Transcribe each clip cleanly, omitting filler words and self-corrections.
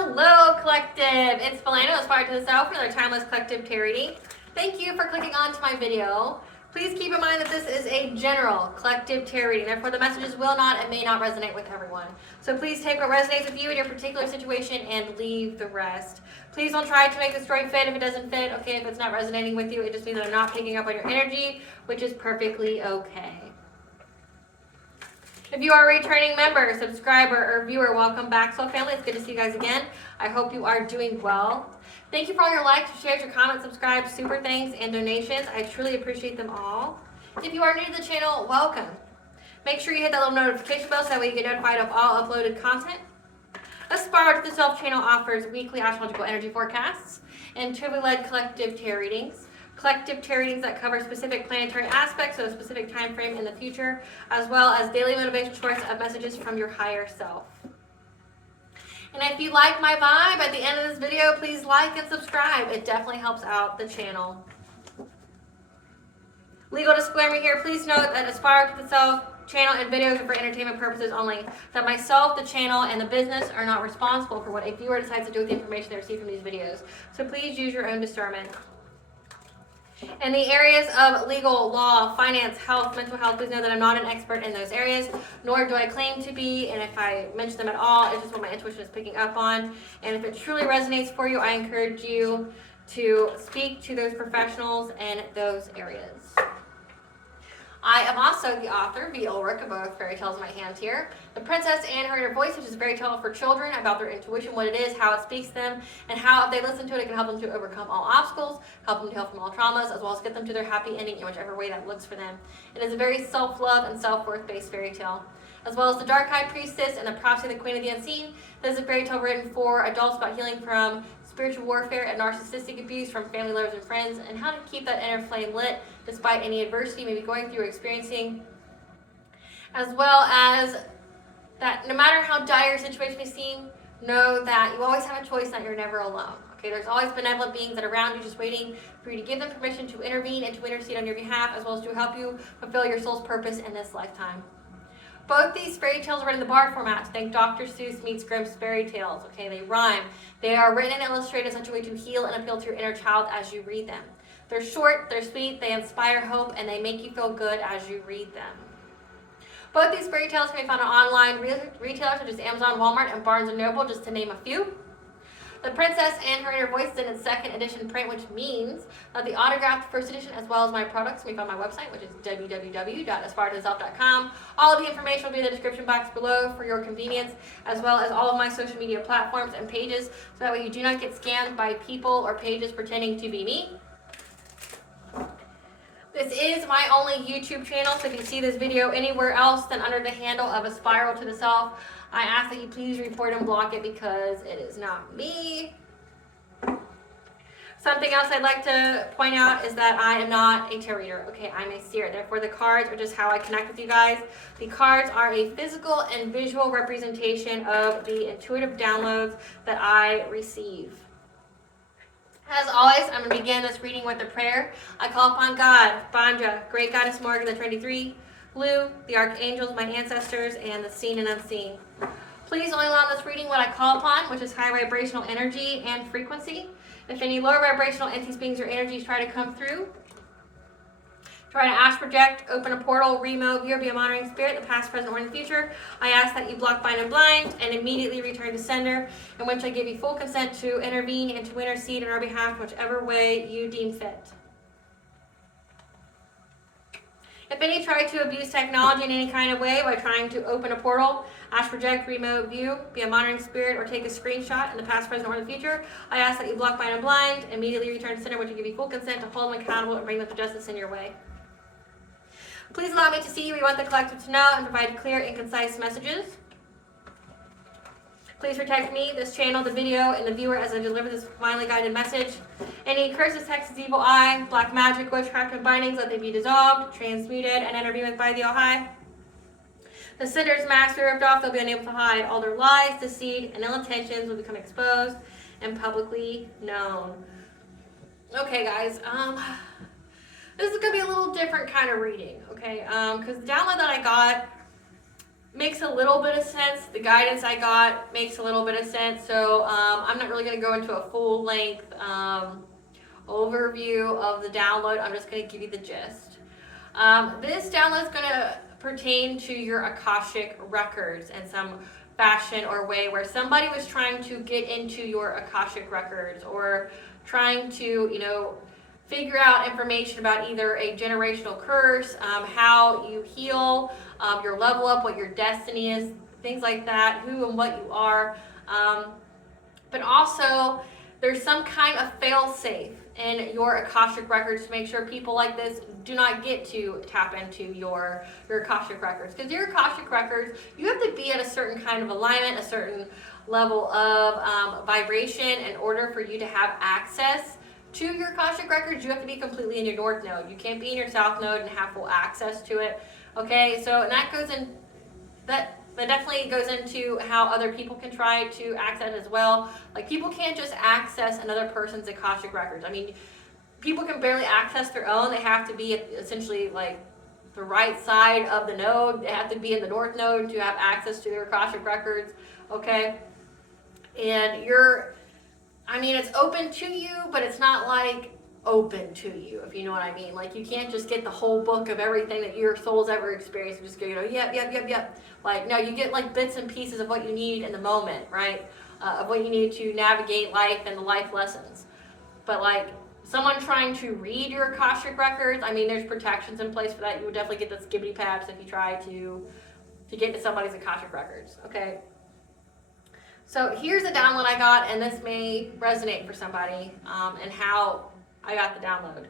Hello, Collective. It's Belano, Aspire to the Self, for another timeless collective tarot reading. Thank you for clicking onto my video. Please keep in mind that this is a general collective tarot reading. Therefore, the messages will not and may not resonate with everyone. So please take what resonates with you in your particular situation and leave the rest. Please don't try to make the story fit if it doesn't fit. Okay, if it's not resonating with you, it just means that I'm not picking up on your energy, which is perfectly okay. If you are a returning member, subscriber, or viewer, welcome back, Soul Family. It's good to see you guys again. I hope you are doing well. Thank you for all your likes, your shares, your comments, subscribes, super thanks, and donations. I truly appreciate them all. If you are new to the channel, welcome. Make sure you hit that little notification bell so that way you get notified of all uploaded content. Aspire to the Self channel offers weekly astrological energy forecasts, intuitively led collective tarot readings. Collective tarot readings that cover specific planetary aspects of a specific time frame in the future, as well as daily motivational stories of messages from your higher self. And if you like my vibe at the end of this video, please like and subscribe. It definitely helps out the channel. Legal disclaimer here, please note that Aspire to the Self channel and videos are for entertainment purposes only. That myself, the channel, and the business are not responsible for what a viewer decides to do with the information they receive from these videos. So please use your own discernment. In the areas of legal, law, finance, health, mental health, please know that I'm not an expert in those areas, nor do I claim to be, and if I mention them at all, it's just what my intuition is picking up on. And if it truly resonates for you, I encourage you to speak to those professionals in those areas. I am also the author, V. Ulrich, of both fairy tales in my hand here. The Princess and Her Inner Voice, which is a fairy tale for children about their intuition, what it is, how it speaks to them, and how if they listen to it, it can help them to overcome all obstacles, help them to heal from all traumas, as well as get them to their happy ending in whichever way that looks for them. It is a very self-love and self-worth based fairy tale. As well as The Dark High Priestess and The Prophecy of the Queen of the Unseen. This is a fairy tale written for adults about healing from spiritual warfare and narcissistic abuse from family, lovers, and friends, and how to keep that inner flame lit despite any adversity you may be going through or experiencing. As well as that no matter how dire your situation may seem, know that you always have a choice and that you're never alone. Okay, there's always benevolent beings that are around you just waiting for you to give them permission to intervene and to intercede on your behalf, as well as to help you fulfill your soul's purpose in this lifetime. Both these fairy tales are written in the Bard format to thank Dr. Seuss meets Grimm's fairy tales. Okay, they rhyme. They are written and illustrated in such a way to heal and appeal to your inner child as you read them. They're short, they're sweet, they inspire hope, and they make you feel good as you read them. Both these fairy tales can be found on online retailers such as Amazon, Walmart, and Barnes & Noble, just to name a few. The Princess and Her Inner Voice is in its second edition print, which means that the autographed first edition, as well as my products, can be found on my website, which is www.aspiraltotheself.com. All of the information will be in the description box below for your convenience, as well as all of my social media platforms and pages, so that way you do not get scammed by people or pages pretending to be me. This is my only YouTube channel, so if you see this video anywhere else than under the handle of Aspire to the Self, I ask that you please report and block it because it is not me. Something else I'd like to point out is that I am not a tarot reader. Okay, I'm a seer. Therefore, the cards are just how I connect with you guys. The cards are a physical and visual representation of the intuitive downloads that I receive. As always, I'm going to begin this reading with a prayer. I call upon God, Banja, Great Goddess Morgan, the Trinity Three, Blue, the Archangels, my ancestors, and the seen and unseen. Please only allow this reading what I call upon, which is high vibrational energy and frequency. If any lower vibrational entities, beings, or energies try to come through, try to ash project, open a portal, remove, or be a monitoring spirit, the past, present, or in the future, I ask that you block, bind, and blind, and immediately return to sender, in which I give you full consent to intervene and to intercede on our behalf, whichever way you deem fit. If any try to abuse technology in any kind of way by trying to open a portal, ash project, remote view, be a monitoring spirit, or take a screenshot in the past, present, or in the future, I ask that you block, bind, and blind, immediately return to center, which will give you full consent to hold them accountable and bring them to justice in your way. Please allow me to see you. We want the collective to know and provide clear and concise messages. Please protect me, this channel, the video, and the viewer as I deliver this divinely guided message. Any curses, hexes, evil eye, black magic, witchcraft, and bindings, let they be dissolved, transmuted, and intervened with by the All-High. The sinner's mask be ripped off, they'll be unable to hide. All their lies, deceit, and ill intentions will become exposed and publicly known. Okay, guys, this is going to be a little different kind of reading, okay? Because the download that I got makes a little bit of sense. The guidance I got makes a little bit of sense. So I'm not really going to go into a full length overview of the download. I'm just going to give you the gist. This download is going to pertain to your Akashic records in some fashion or way, where somebody was trying to get into your Akashic records, or trying to, figure out information about either a generational curse, how you heal, your level up, what your destiny is, things like that, who and what you are. But also, there's some kind of fail-safe in your Akashic records to make sure people like this do not get to tap into your Akashic records. Because your Akashic records, you have to be at a certain kind of alignment, a certain level of vibration in order for you to have access to your Akashic records. You have to be completely in your North Node. You can't be in your South Node and have full access to it. Okay, so and that goes in, that definitely goes into how other people can try to access as well. Like, people can't just access another person's Akashic records. I mean, people can barely access their own. They have to be essentially like the right side of the node. They have to be in the North Node to have access to their Akashic records. Okay, and it's open to you, but it's not like open to you, if you know what I mean. Like, you can't just get the whole book of everything that your soul's ever experienced and just go, yep. Like, no, you get like bits and pieces of what you need in the moment, right? Of what you need to navigate life and the life lessons. But like, someone trying to read your Akashic records, there's protections in place for that. You would definitely get the skibbity paps if you try to get into somebody's Akashic records, okay? So here's a download I got, and this may resonate for somebody, and how I got the download.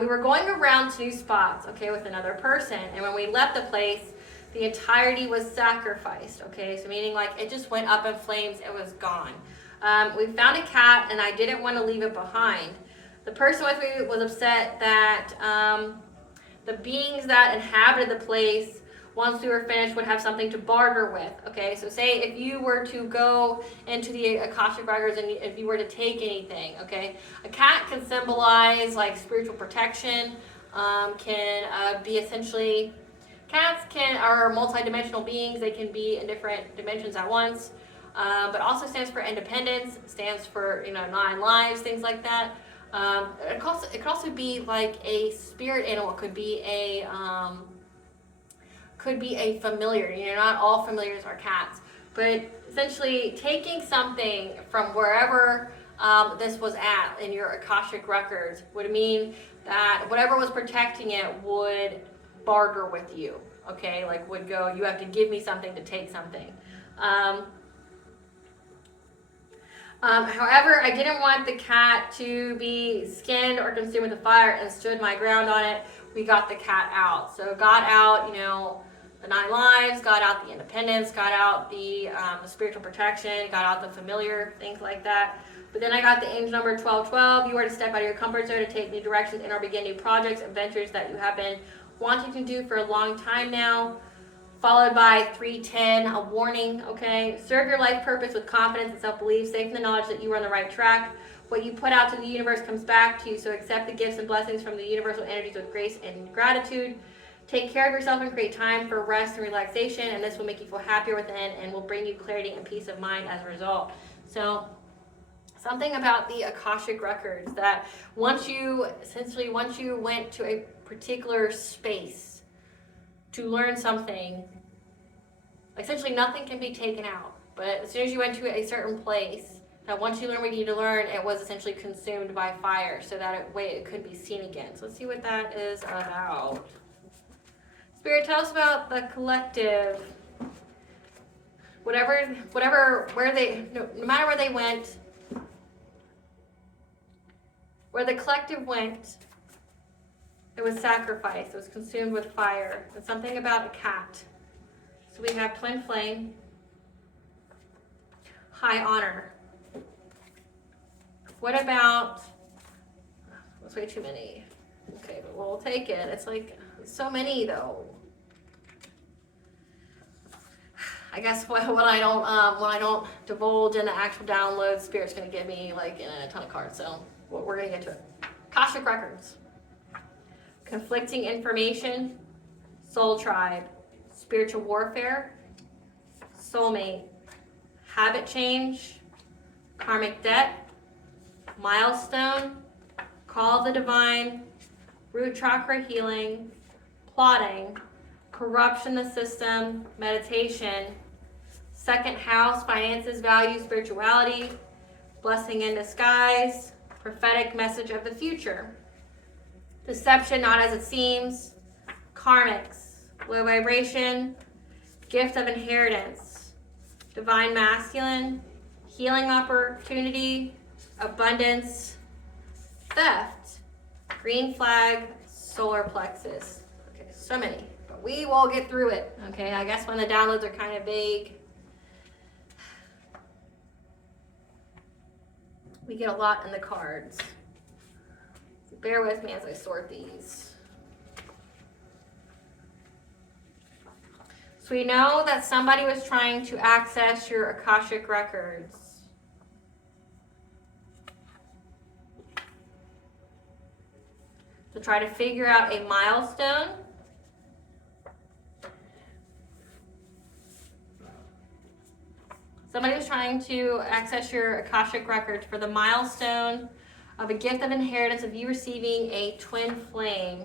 We were going around 2 spots, okay, with another person, and when we left the place, the entirety was sacrificed, okay? So meaning like it just went up in flames, it was gone. We found a cat, and I didn't want to leave it behind. The person with me was upset that the beings that inhabited the place, once we were finished, would have something to barter with. Okay, so say if you were to go into the Akashic records and if you were to take anything, okay, a cat can symbolize like spiritual protection, can be essentially, cats are multi-dimensional beings. They can be in different dimensions at once, but also stands for independence, stands for 9 lives, things like that. It could also be like a spirit animal. It could be a familiar. Not all familiars are cats, but essentially taking something from wherever this was at in your Akashic records would mean that whatever was protecting it would barter with you. Okay, like would go, you have to give me something to take something. However, I didn't want the cat to be skinned or consumed with the fire, and stood my ground on it. We got the cat out. So got out, the 9 lives, got out the independence, got out the spiritual protection, got out the familiar, things like that. But then I got the angel number 1212. You are to step out of your comfort zone to take new directions and or begin new projects, adventures that you have been wanting to do for a long time now. Followed by 310, a warning, okay? Serve your life purpose with confidence and self-belief, safe in the knowledge that you are on the right track. What you put out to the universe comes back to you, so accept the gifts and blessings from the universal energies with grace and gratitude. Take care of yourself and create time for rest and relaxation, and this will make you feel happier within and will bring you clarity and peace of mind as a result. So, something about the Akashic records, that once you went to a particular space to learn something, essentially nothing can be taken out. But as soon as you went to a certain place, that once you learned what you need to learn, it was essentially consumed by fire, so that it couldn't be seen again. So let's see what that is about. Spirit, tell us about the collective. No matter where they went, where the collective went, it was sacrificed. It was consumed with fire. It's something about a cat. So we have twin flame, high honor. What about, that's way too many. Okay, but we'll take it. It's like so many though. I guess when I don't divulge in the actual download, Spirit's gonna give me like in a ton of cards. So we're gonna get to it. Akashic records. Conflicting information, soul tribe, spiritual warfare, soulmate, habit change, karmic debt, milestone, call of the divine, root chakra healing, plotting, corruption the system, meditation, second house, finances, values, spirituality, blessing in disguise, prophetic message of the future, deception not as it seems, karmics, low vibration, gift of inheritance, divine masculine, healing opportunity, abundance, theft, green flag, solar plexus. Okay, so many, but we will get through it. Okay, I guess when the downloads are kind of vague, we get a lot in the cards. So bear with me as I sort these. So we know that somebody was trying to access your Akashic records. To try to figure out a milestone. Somebody was trying to access your Akashic records for the milestone of a gift of inheritance of you receiving a twin flame.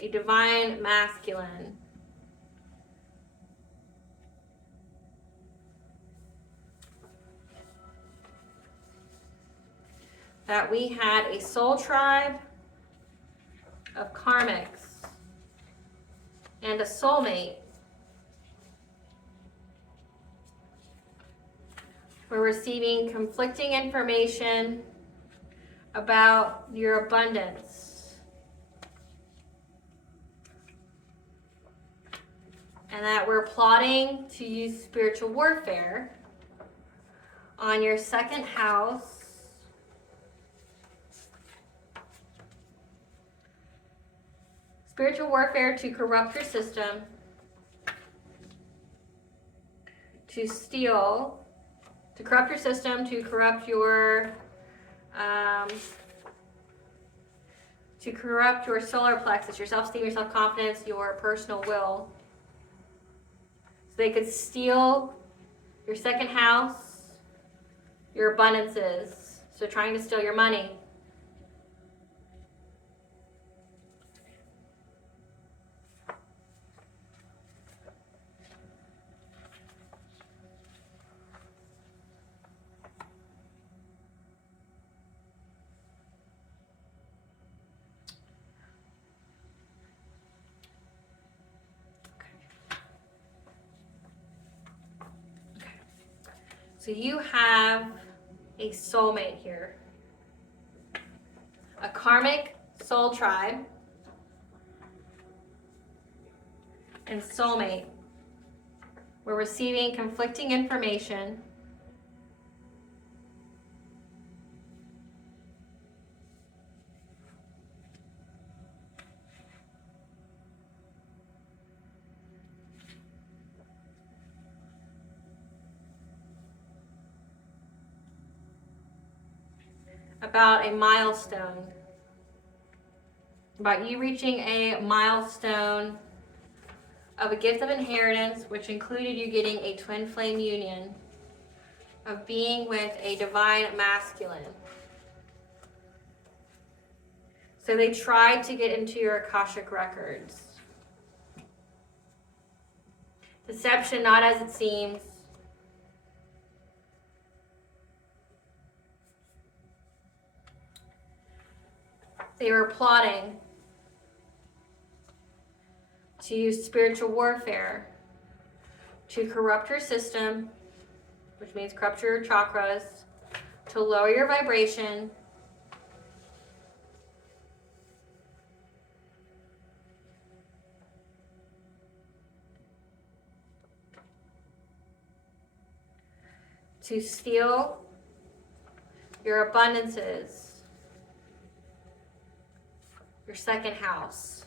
A divine masculine. That we had a soul tribe of karmics and a soulmate. We're receiving conflicting information about your abundance. And that we're plotting to use spiritual warfare on your second house. Spiritual warfare to corrupt your system, to steal, to corrupt your system, to corrupt your solar plexus, your self-esteem, your self-confidence, your personal will. So they could steal your second house, your abundances. So trying to steal your money. So you have a soulmate here. A karmic soul tribe and soulmate. We're receiving conflicting information. About a milestone, about you reaching a milestone of a gift of inheritance, which included you getting a twin flame union, of being with a divine masculine. So they tried to get into your Akashic records. Deception not as it seems. They were plotting to use spiritual warfare to corrupt your system, which means corrupt your chakras, to lower your vibration, to steal your abundances, your second house.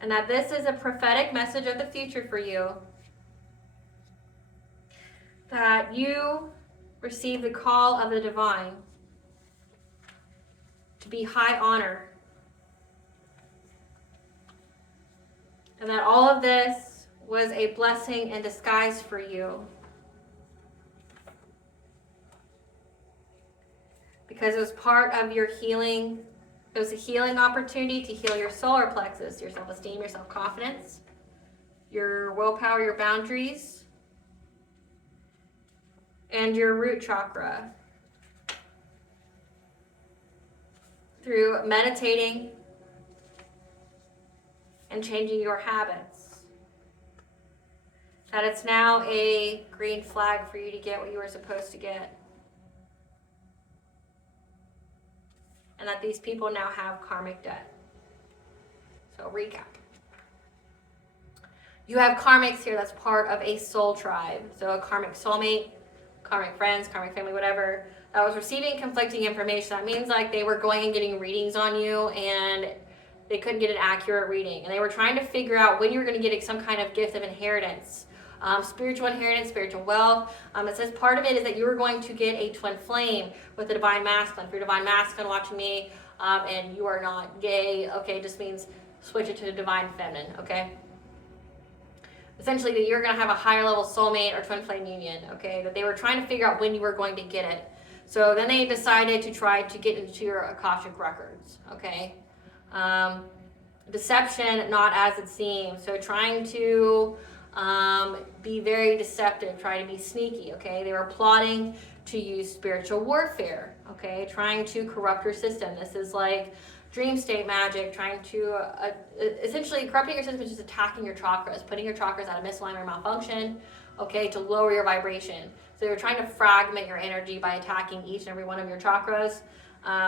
And that this is a prophetic message of the future for you. That you receive the call of the divine. to be high honor. And that all of this was a blessing in disguise for you. Because it was part of your healing. It was a healing opportunity to heal your solar plexus, your self-esteem, your self-confidence, your willpower, your boundaries, and your root chakra. Through meditating and changing your habits. That it's now a green flag for you to get what you were supposed to get. And that these people now have karmic debt. So recap. You have karmics here that's part of a soul tribe. So a karmic soulmate, karmic friends, karmic family, whatever, that was receiving conflicting information. That means like they were going and getting readings on you and they couldn't get an accurate reading. And they were trying to figure out when you were going to get some kind of gift of inheritance. Spiritual inheritance, spiritual wealth. It says part of it is that you were going to get a twin flame with the divine masculine. If you're divine masculine watching me and you are not gay, okay, just means switch it to the divine feminine, okay? Essentially that you're going to have a higher level soulmate or twin flame union, okay? That they were trying to figure out when you were going to get it. So then they decided to try to get into your Akashic records, okay? Deception, not as it seems. So trying to be very deceptive, try to be sneaky, okay? They were plotting to use spiritual warfare, okay? Trying to corrupt your system. This is like dream state magic, trying to, essentially corrupting your system is just attacking your chakras, putting your chakras out of misalignment or malfunction, okay, to lower your vibration. So they were trying to fragment your energy by attacking each and every one of your chakras.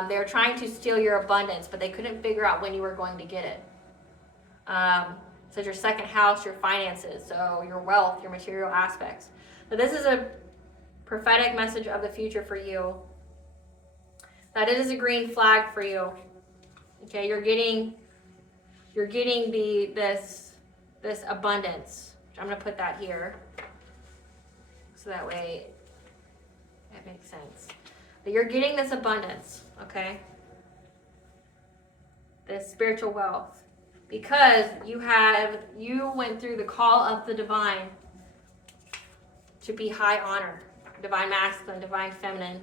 They were trying to steal your abundance, but they couldn't figure out when you were going to get it. So your second house, your finances, so your wealth, your material aspects. So this is a prophetic message of the future for you. That it is a green flag for you. Okay, you're getting this abundance. I'm going to put that here, so that way it makes sense. But you're getting this abundance, okay? This spiritual wealth. Because you went through the call of the divine to be high honor, divine masculine, divine feminine.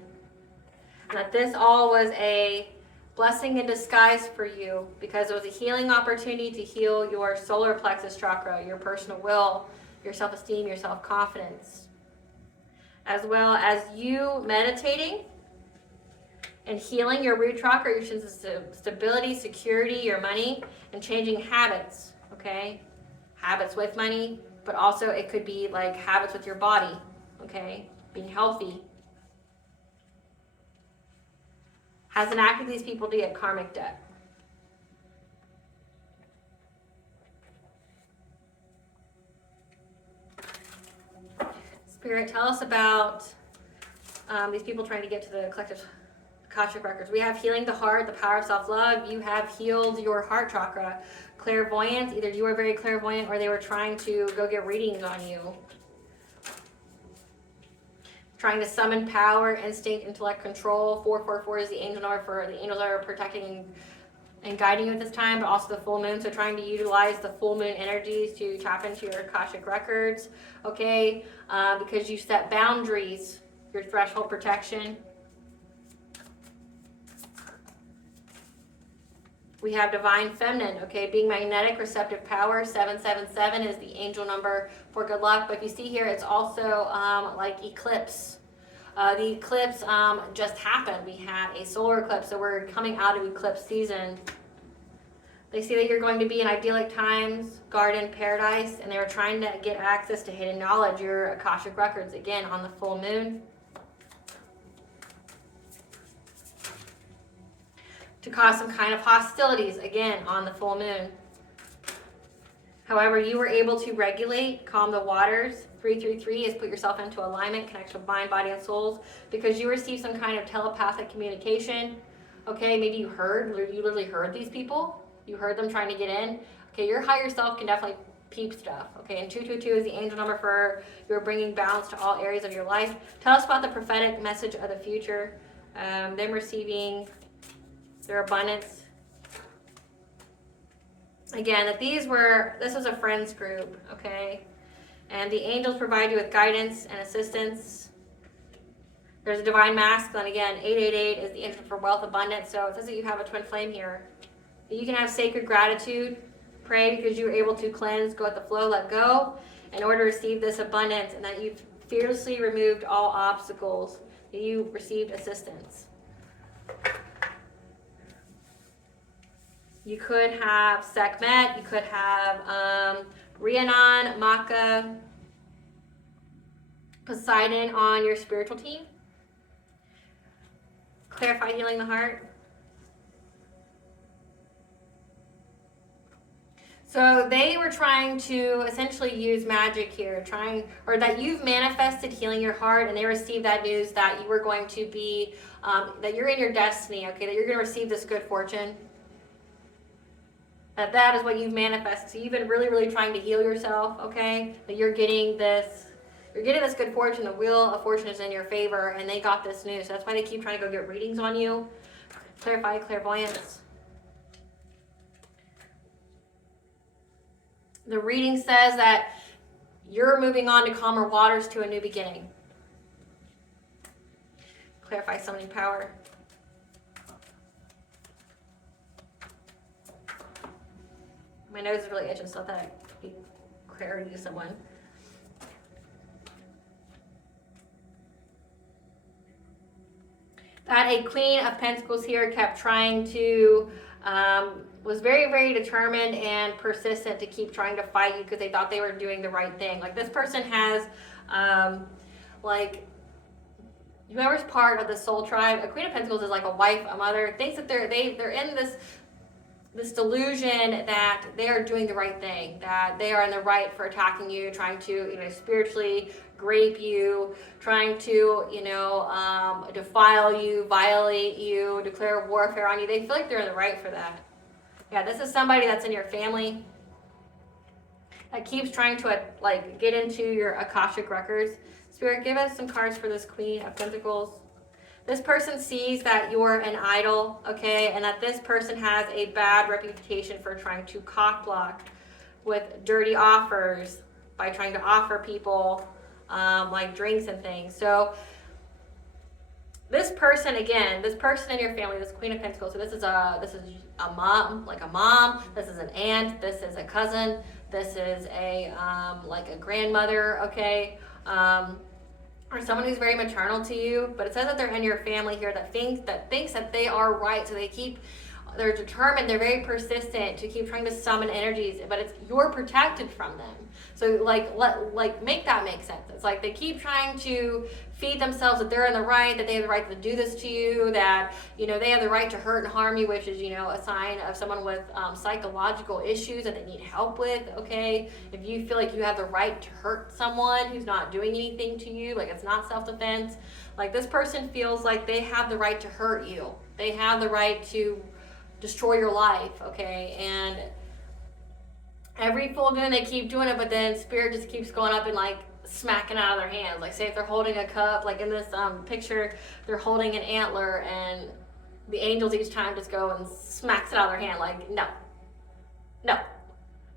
And that this all was a blessing in disguise for you because it was a healing opportunity to heal your solar plexus chakra, your personal will, your self-esteem, your self-confidence. As well as you meditating and healing your root chakra, your sense of stability, security, your money, and changing habits, okay? Habits with money, but also it could be like habits with your body, okay? Being healthy. Has enacted these people to get karmic debt. Spirit, tell us about these people trying to get to the collective Akashic records. We have healing the heart, the power of self-love. You have healed your heart chakra. Clairvoyance, either you were very clairvoyant or they were trying to go get readings on you. Trying to summon power, instinct, intellect, control. 444 is the angel number for the angels that are protecting and guiding you at this time, but also the full moon. So trying to utilize the full moon energies to tap into your Akashic records, okay? Because you set boundaries, your threshold protection. We have divine feminine, okay, being magnetic, receptive power. 777 is the angel number for good luck. But if you see here, it's also like eclipse. The eclipse just happened. We had a solar eclipse, so we're coming out of eclipse season. They say that you're going to be in idyllic times, garden, paradise, and they were trying to get access to hidden knowledge, your Akashic records, again, on the full moon. To cause some kind of hostilities, again, on the full moon. However, you were able to regulate, calm the waters. 333 is put yourself into alignment, connection with mind, body, and souls, because you received some kind of telepathic communication. Okay, maybe you literally heard these people. You heard them trying to get in. Okay, your higher self can definitely peep stuff. Okay, and 222 is the angel number for you're bringing balance to all areas of your life. Tell us about the prophetic message of the future. Them receiving their abundance. Again, that this was a friends group, okay? And the angels provide you with guidance and assistance. There's a divine masculine. Again, 888 is the angel for wealth, abundance. So it says that you have a twin flame here. You can have sacred gratitude. Pray because you were able to cleanse, go with the flow, let go, in order to receive this abundance, and that you've fearlessly removed all obstacles, that you received assistance. You could have Sekhmet, you could have Rhiannon, Maka, Poseidon on your spiritual team. Clarify healing the heart. So they were trying to essentially use magic here, or that you've manifested healing your heart, and they received that news that you were going to be, that you're in your destiny, okay, that you're going to receive this good fortune. That is what you've manifested. So you've been really, really trying to heal yourself, okay, that you're getting this good fortune. The wheel of fortune is in your favor, and they got this news. So that's why they keep trying to go get readings on you. Clarify clairvoyance. The reading says that you're moving on to calmer waters, to a new beginning. Clarify summoning power. My nose is really itching, so I thought I'd be clarity to someone. That a Queen of Pentacles here kept trying to, was very, very determined and persistent to keep trying to fight you because they thought they were doing the right thing. Like, this person has, like, whoever's part of the soul tribe, a Queen of Pentacles is like a wife, a mother, thinks that they're in this delusion that they are doing the right thing, that they are in the right for attacking you, trying to, spiritually grape you, trying to, defile you, violate you, declare warfare on you. They feel like they're in the right for that. Yeah, this is somebody that's in your family that keeps trying to, get into your Akashic records. Spirit, give us some cards for this Queen of Pentacles. This person sees that you're an idol, okay, and that this person has a bad reputation for trying to cock block with dirty offers by trying to offer people like drinks and things. So this person, again, this person in your family, this Queen of Pentacles, so this is a mom, like a mom, this is an aunt, this is a cousin, this is a like a grandmother, okay, or someone who's very maternal to you, but it says that they're in your family here that thinks that they are right, so they're determined, they're very persistent to keep trying to summon energies, but you're protected from them. So make that make sense. It's like they keep trying to feed themselves that they're in the right, that they have the right to do this to you, that they have the right to hurt and harm you, which is a sign of someone with psychological issues that they need help with. Okay, if you feel like you have the right to hurt someone who's not doing anything to you, like it's not self-defense, like this person feels like they have the right to hurt you. They have the right to destroy your life. Okay, and every full moon they keep doing it, but then Spirit just keeps going up and smacking out of their hands. Like, say if they're holding a cup, like in this picture, they're holding an antler, and the angels each time just go and smacks it out of their hand. Like, no,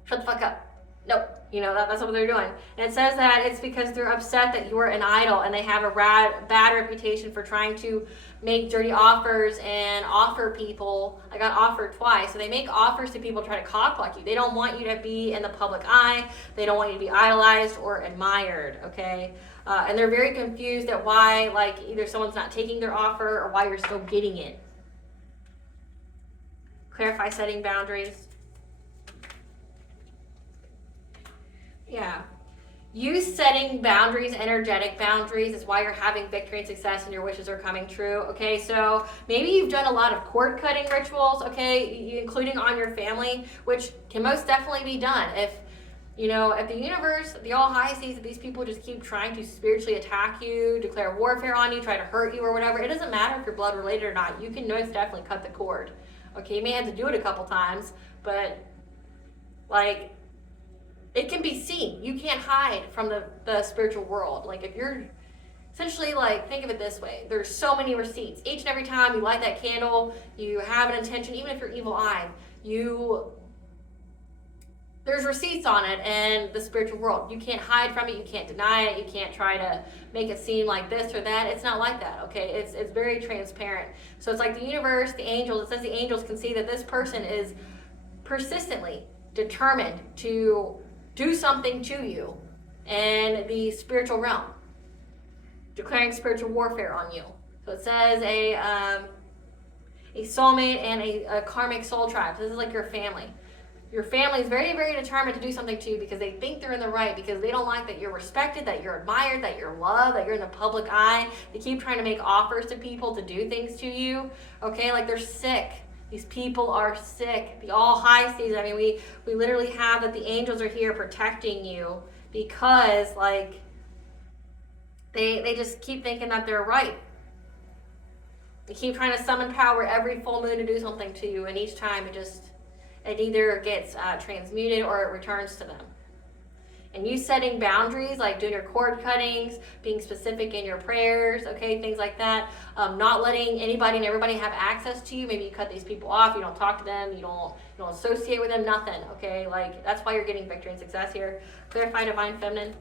shut the fuck up. Nope. That's what they're doing. And it says that it's because they're upset that you're an idol, and they have a bad reputation for trying to make dirty offers and offer people. I got offered twice. So they make offers to people, try to cock block you. They don't want you to be in the public eye. They don't want you to be idolized or admired, okay? And they're very confused at why, either someone's not taking their offer or why you're still getting it. Clarify setting boundaries. Yeah. You setting boundaries, energetic boundaries, is why you're having victory and success and your wishes are coming true. Okay, so maybe you've done a lot of cord cutting rituals, okay, including on your family, which can most definitely be done. If the universe, the all high sees that these people just keep trying to spiritually attack you, declare warfare on you, try to hurt you or whatever, it doesn't matter if you're blood related or not. You can most definitely cut the cord. Okay, you may have to do it a couple times, but it can be seen. You can't hide from the spiritual world. Like, if you're essentially, like, think of it this way. There's so many receipts. Each and every time you light that candle, you have an intention, even if you're evil eye, there's receipts on it in the spiritual world. You can't hide from it. You can't deny it. You can't try to make it seem like this or that. It's not like that, okay? It's very transparent. So it's like the universe, the angels, it says the angels can see that this person is persistently determined to do something to you in the spiritual realm, declaring spiritual warfare on you. So it says a soulmate and a karmic soul tribe. So this is like your family. Your family is very, very determined to do something to you because they think they're in the right, because they don't like that you're respected, that you're admired, that you're loved, that you're in the public eye. They keep trying to make offers to people to do things to you. Okay, like they're sick. These people are sick. The all high season. I mean, we literally have that the angels are here protecting you because, like, they just keep thinking that they're right. They keep trying to summon power every full moon to do something to you, and each time it either gets transmuted or it returns to them. And you setting boundaries, like doing your cord cuttings, being specific in your prayers, okay, things like that. Not letting anybody and everybody have access to you. Maybe you cut these people off, you don't talk to them, you don't associate with them, nothing, okay? Like, that's why you're getting victory and success here. Clarify divine feminine.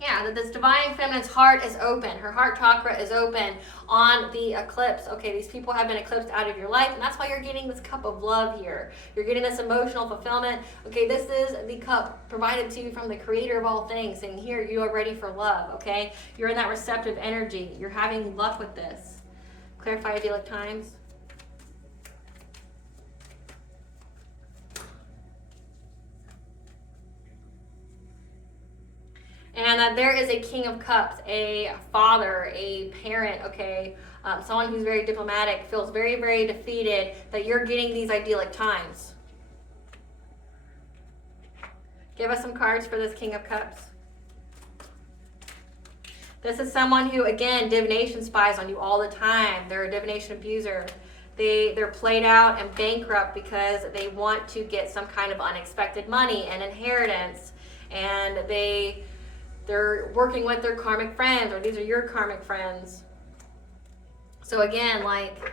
Yeah, that this divine feminine's heart is open. Her heart chakra is open on the eclipse. Okay, these people have been eclipsed out of your life, and that's why you're getting this cup of love here. You're getting this emotional fulfillment. Okay, this is the cup provided to you from the creator of all things, and here you are ready for love, okay? You're in that receptive energy. You're having luck with this. Clarify idyllic times. And that there is a king of cups, a father, a parent, okay, someone who's very diplomatic, feels very, very defeated, that you're getting these idyllic times. Give us some cards for this king of cups. This is someone who, again, divination spies on you all the time. They're a divination abuser. They're played out and bankrupt because they want to get some kind of unexpected money and inheritance, and they're working with their karmic friends, or these are your karmic friends. So again, like,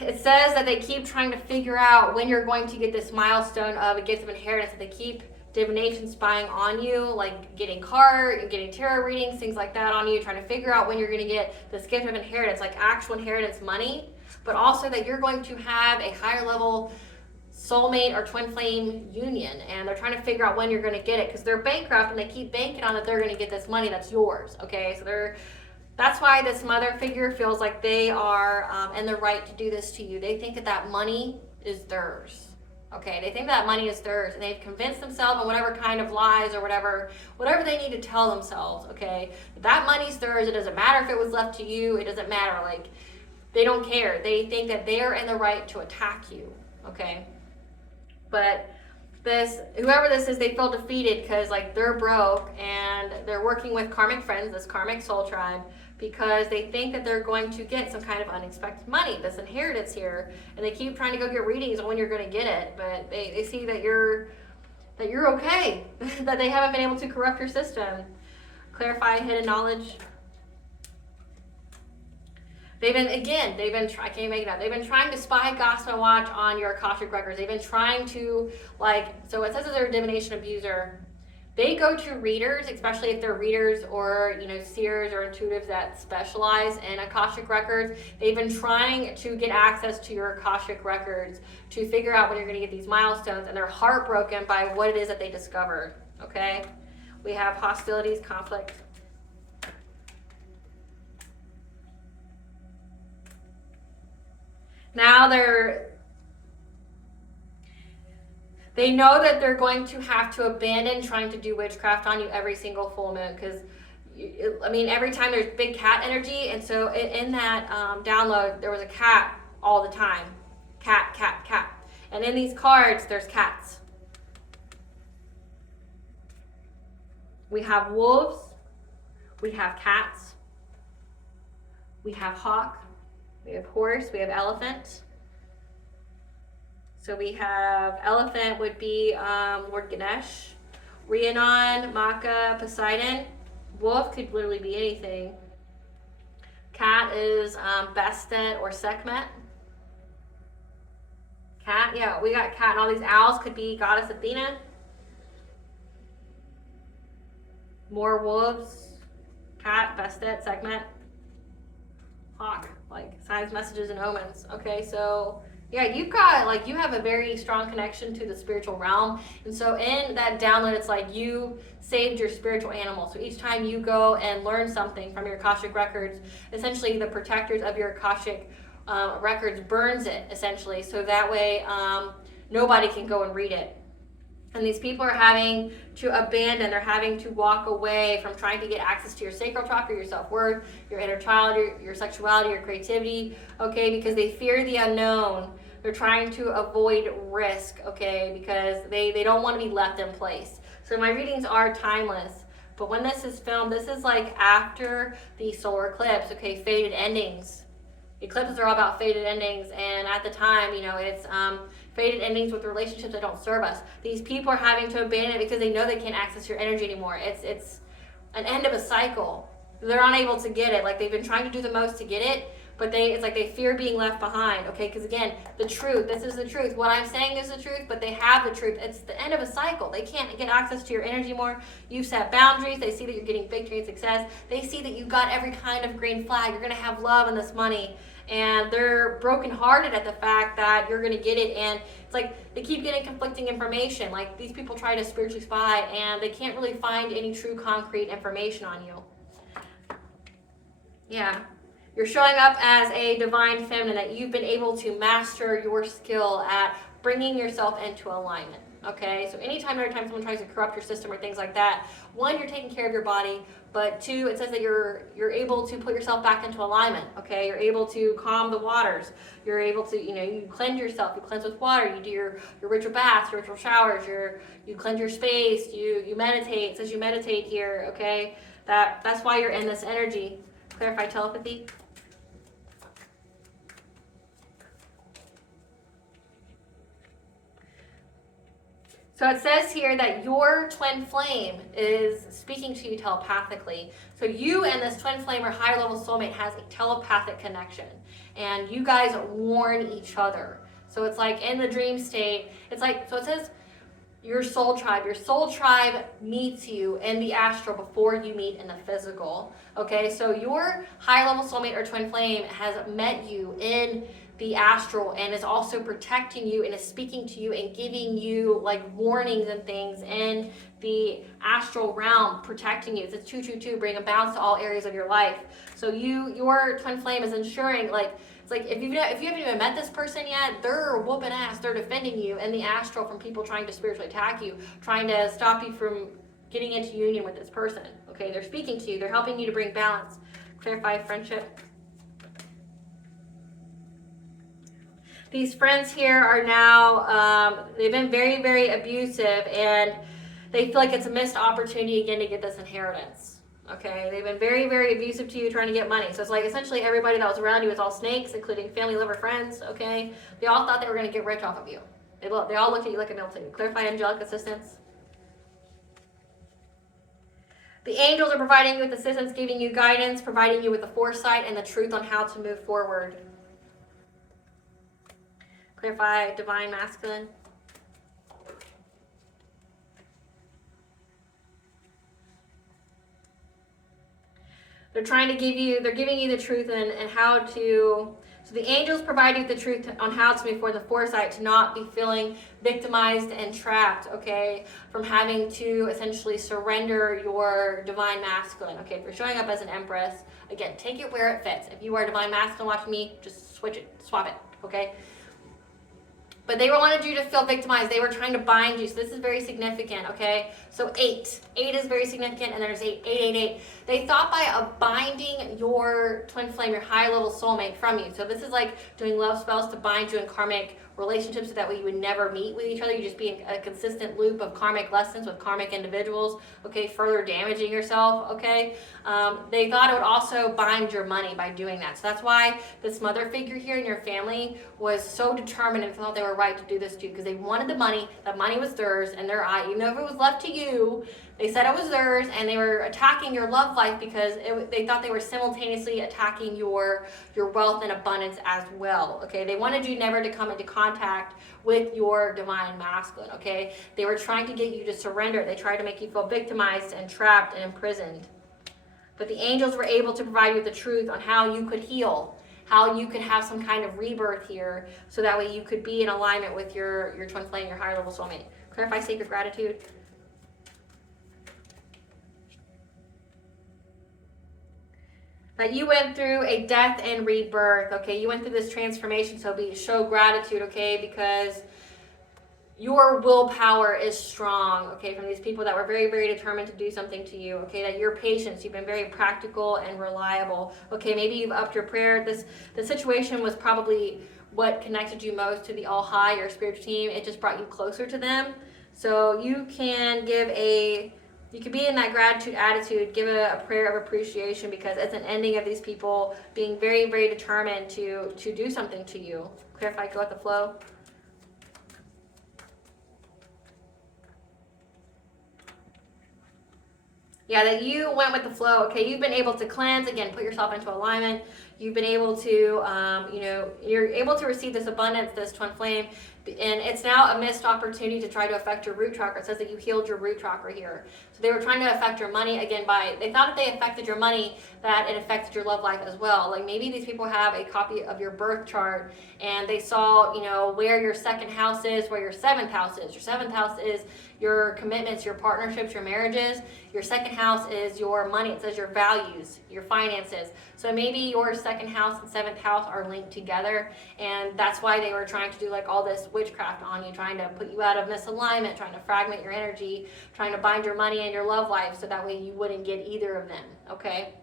it says that they keep trying to figure out when you're going to get this milestone of a gift of inheritance, that they keep divination spying on you, like getting tarot readings, things like that on you, trying to figure out when you're going to get this gift of inheritance, like actual inheritance money, but also that you're going to have a higher level soulmate or twin flame union, and they're trying to figure out when you're going to get it because they're bankrupt and they keep banking on that they're going to get this money that's yours. Okay, so that's why this mother figure feels like they are in the right to do this to you. They think that money is theirs. Okay, they think that money is theirs, and they've convinced themselves on whatever kind of lies or whatever they need to tell themselves. Okay, that money's theirs. It doesn't matter if it was left to you. It doesn't matter. Like, they don't care. They think that they're in the right to attack you. Okay. But whoever this is, they feel defeated because, like, they're broke and they're working with karmic friends, this karmic soul tribe, because they think that they're going to get some kind of unexpected money, this inheritance here, and they keep trying to go get readings on when you're going to get it, but they see that you're okay, that they haven't been able to corrupt your system. Clarify hidden knowledge. They've been trying to spy, gossip, and watch on your Akashic records. They've been trying to, like, so it says that they're a divination abuser. They go to readers, especially if they're readers or, seers or intuitives that specialize in Akashic records. They've been trying to get access to your Akashic records to figure out when you're going to get these milestones, and they're heartbroken by what it is that they discovered, okay? We have hostilities, conflict. Now they know that they're going to have to abandon trying to do witchcraft on you every single full moon, because, every time there's big cat energy, and so in that download, there was a cat all the time. Cat, cat, cat. And in these cards, there's cats. We have wolves. We have cats. We have hawk. We have horse. We have elephant. So we have elephant would be Lord Ganesh, Rhiannon, Maka, Poseidon. Wolf could literally be anything. Cat is Bastet or Sekhmet. Cat, yeah, we got cat, and all these owls could be goddess Athena. More wolves. Cat, Bastet, Sekhmet. Hawk, like signs, messages, and omens. Okay, so yeah, you've got, like, you have a very strong connection to the spiritual realm. And so in that download, it's like you saved your spiritual animal. So each time you go and learn something from your Akashic records, essentially the protectors of your Akashic records burns it, essentially. So that way nobody can go and read it. And these people are having to abandon, they're having to walk away from trying to get access to your sacral chakra, your self-worth, your inner child, your sexuality, your creativity, okay, because they fear the unknown. They're trying to avoid risk, okay, because they don't want to be left in place. So my readings are timeless, but when this is filmed, this is like after the solar eclipse, okay, faded endings. Eclipses are all about faded endings, and at the time, you know, it's faded endings with relationships that don't serve us. These people are having to abandon it because they know they can't access your energy anymore. It's an end of a cycle. They're unable to get it. Like, they've been trying to do the most to get it, but it's like they fear being left behind, okay? Because again, the truth, this is the truth. What I'm saying is the truth, but they have the truth. It's the end of a cycle. They can't get access to your energy more. You've set boundaries. They see that you're getting victory and success. They see that you got every kind of green flag. You're going to have love and this money. And they're brokenhearted at the fact that you're going to get it. And it's like they keep getting conflicting information. Like, these people try to spiritually spy, and they can't really find any true concrete information on you. Yeah. You're showing up as a divine feminine, that you've been able to master your skill at bringing yourself into alignment. Okay, so anytime, every time someone tries to corrupt your system or things like that, one, you're taking care of your body, but two, it says that you're able to put yourself back into alignment. Okay, you're able to calm the waters. You're able to, you cleanse yourself. You cleanse with water. You do your ritual baths, your ritual showers. You cleanse your space. You meditate. It says you meditate here. Okay, that's why you're in this energy. Clarify telepathy. So it says here that your twin flame is speaking to you telepathically. So you and this twin flame or higher level soulmate has a telepathic connection. And you guys warn each other. So it's like in the dream state, it's like, so it says your soul tribe meets you in the astral before you meet in the physical. Okay, so your higher level soulmate or twin flame has met you in the astral and is also protecting you and is speaking to you and giving you like warnings and things in the astral realm, protecting you. It's 222, bring a balance to all areas of your life. So your twin flame is ensuring, like, it's like if you haven't even met this person yet, they're whooping ass. They're defending you in the astral from people trying to spiritually attack you, trying to stop you from getting into union with this person. Okay, they're speaking to you. They're helping you to bring balance. Clarify friendship. These friends here are now, they've been very, very abusive, and they feel like it's a missed opportunity again to get this inheritance. Okay, they've been very, very abusive to you, trying to get money. So it's like essentially everybody that was around you was all snakes, including family, lover, friends. Okay, they all thought they were going to get rich off of you. They all look at you like a Milton. Clarify angelic assistance. The angels are providing you with assistance, giving you guidance, providing you with the foresight and the truth on how to move forward. Clarify divine masculine. They're giving you the truth and how to, so the angels provide you with the truth on how to move forward, the foresight to not be feeling victimized and trapped, okay, from having to essentially surrender your divine masculine. Okay, if you're showing up as an empress, again, take it where it fits. If you are divine masculine watching me, just switch it, swap it, okay? But they wanted you to feel victimized. They were trying to bind you. So this is very significant, okay? So 8. 8 is very significant, and there's 8, 8, 8, 8. They thought by binding your twin flame, your high level soulmate from you. So this is like doing love spells to bind you in karmic relationships so that way you would never meet with each other. You just be in a consistent loop of karmic lessons with karmic individuals, okay, further damaging yourself, okay. They thought it would also bind your money by doing that. So that's why this mother figure here in your family was so determined and thought they were right to do this to you, because they wanted the money. That money was theirs in their eye, even though if it was left to you, they said it was theirs, and they were attacking your love life because they thought they were simultaneously attacking your wealth and abundance as well, okay? They wanted you never to come into contact with your divine masculine, okay? They were trying to get you to surrender. They tried to make you feel victimized and trapped and imprisoned. But the angels were able to provide you with the truth on how you could heal, how you could have some kind of rebirth here, so that way you could be in alignment with your twin flame, your higher level soulmate. Clarify sacred gratitude. That you went through a death and rebirth, okay? You went through this transformation, so show gratitude, okay? Because your willpower is strong, okay, from these people that were very, very determined to do something to you, okay? That your patience, you've been very practical and reliable, okay? Maybe you've upped your prayer. The situation was probably what connected you most to the All High, your spiritual team. It just brought you closer to them. So you can you can be in that gratitude attitude, give a prayer of appreciation, because it's an ending of these people being very, very determined to do something to you. Clarify, go with the flow. Yeah, that you went with the flow, okay? You've been able to cleanse, again, put yourself into alignment. You've been able to, you're able to receive this abundance, this twin flame, and it's now a missed opportunity to try to affect your root chakra. It says that you healed your root chakra here. So they were trying to affect your money, again, they thought if they affected your money, that it affected your love life as well. Like maybe these people have a copy of your birth chart, and they saw, where your second house is, where your seventh house is. Your seventh house is your commitments, your partnerships, your marriages. Your second house is your money. It says your values, your finances. So maybe your second house and seventh house are linked together, and that's why they were trying to do like all this witchcraft on you, trying to put you out of misalignment, trying to fragment your energy, trying to bind your money and your love life so that way you wouldn't get either of them, okay?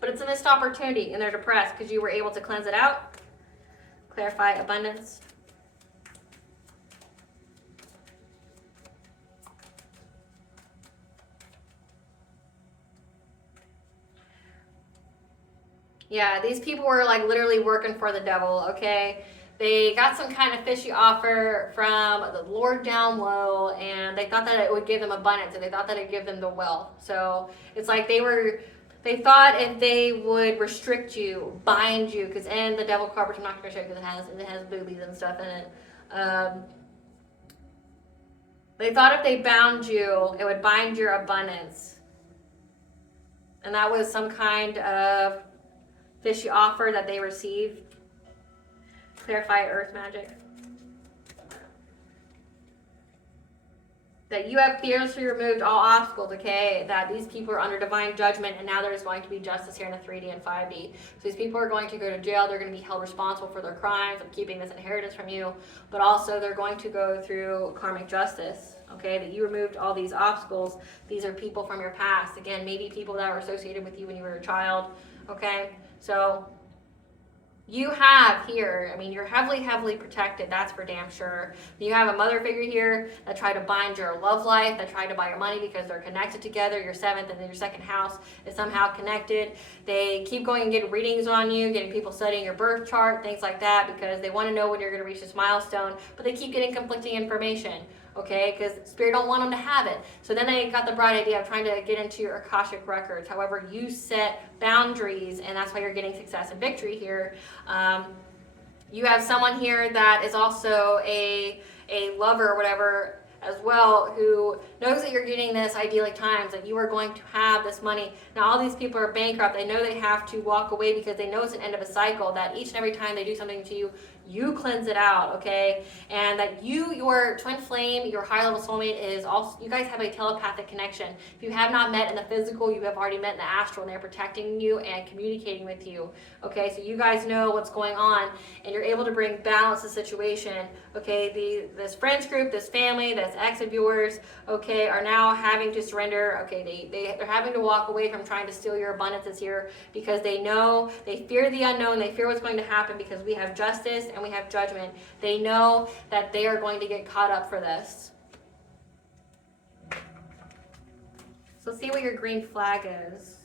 But it's a missed opportunity, and they're depressed because you were able to cleanse it out. Clarify abundance. Yeah, these people were like literally working for the devil, okay? They got some kind of fishy offer from the Lord down low, and they thought that it would give them abundance, and they thought that it would give them the wealth. So it's like they thought if they would restrict you, bind you, because in the devil card, which I'm not going to show you because it has boobies and stuff in it. They thought if they bound you, it would bind your abundance. And that was some kind of fishy offer that they received. Clarify earth magic. That you have fearlessly removed all obstacles, okay? That these people are under divine judgment, and now there's going to be justice here in the 3D and 5D. So these people are going to go to jail. They're going to be held responsible for their crimes of keeping this inheritance from you, but also they're going to go through karmic justice, okay? That you removed all these obstacles. These are people from your past. Again, maybe people that were associated with you when you were a child, okay? So you have here, you're heavily, heavily protected. That's for damn sure. You have a mother figure here that tried to bind your love life, that tried to buy your money because they're connected together. Your seventh and then your second house is somehow connected. They keep going and getting readings on you, getting people studying your birth chart, things like that, because they want to know when you're going to reach this milestone, but they keep getting conflicting information. Okay, because Spirit don't want them to have it. So then they got the bright idea of trying to get into your Akashic records. However, you set boundaries, and that's why you're getting success and victory here. You have someone here that is also a lover or whatever as well, who knows that you're getting this idyllic times, that you are going to have this money. Now all these people are bankrupt. They know they have to walk away because they know it's an end of a cycle, that each and every time they do something to you, you cleanse it out, okay? And that your twin flame, your high level soulmate is also, you guys have a telepathic connection. If you have not met in the physical, you have already met in the astral, and they're protecting you and communicating with you, okay? So you guys know what's going on, and you're able to bring balance to the situation, okay? This friends group, this family, this ex of yours, okay, are now having to surrender. Okay, they're having to walk away from trying to steal your abundances here because they know, they fear the unknown, they fear what's going to happen because we have justice and we have judgment. They know that they are going to get caught up for this. So let's see what your green flag is.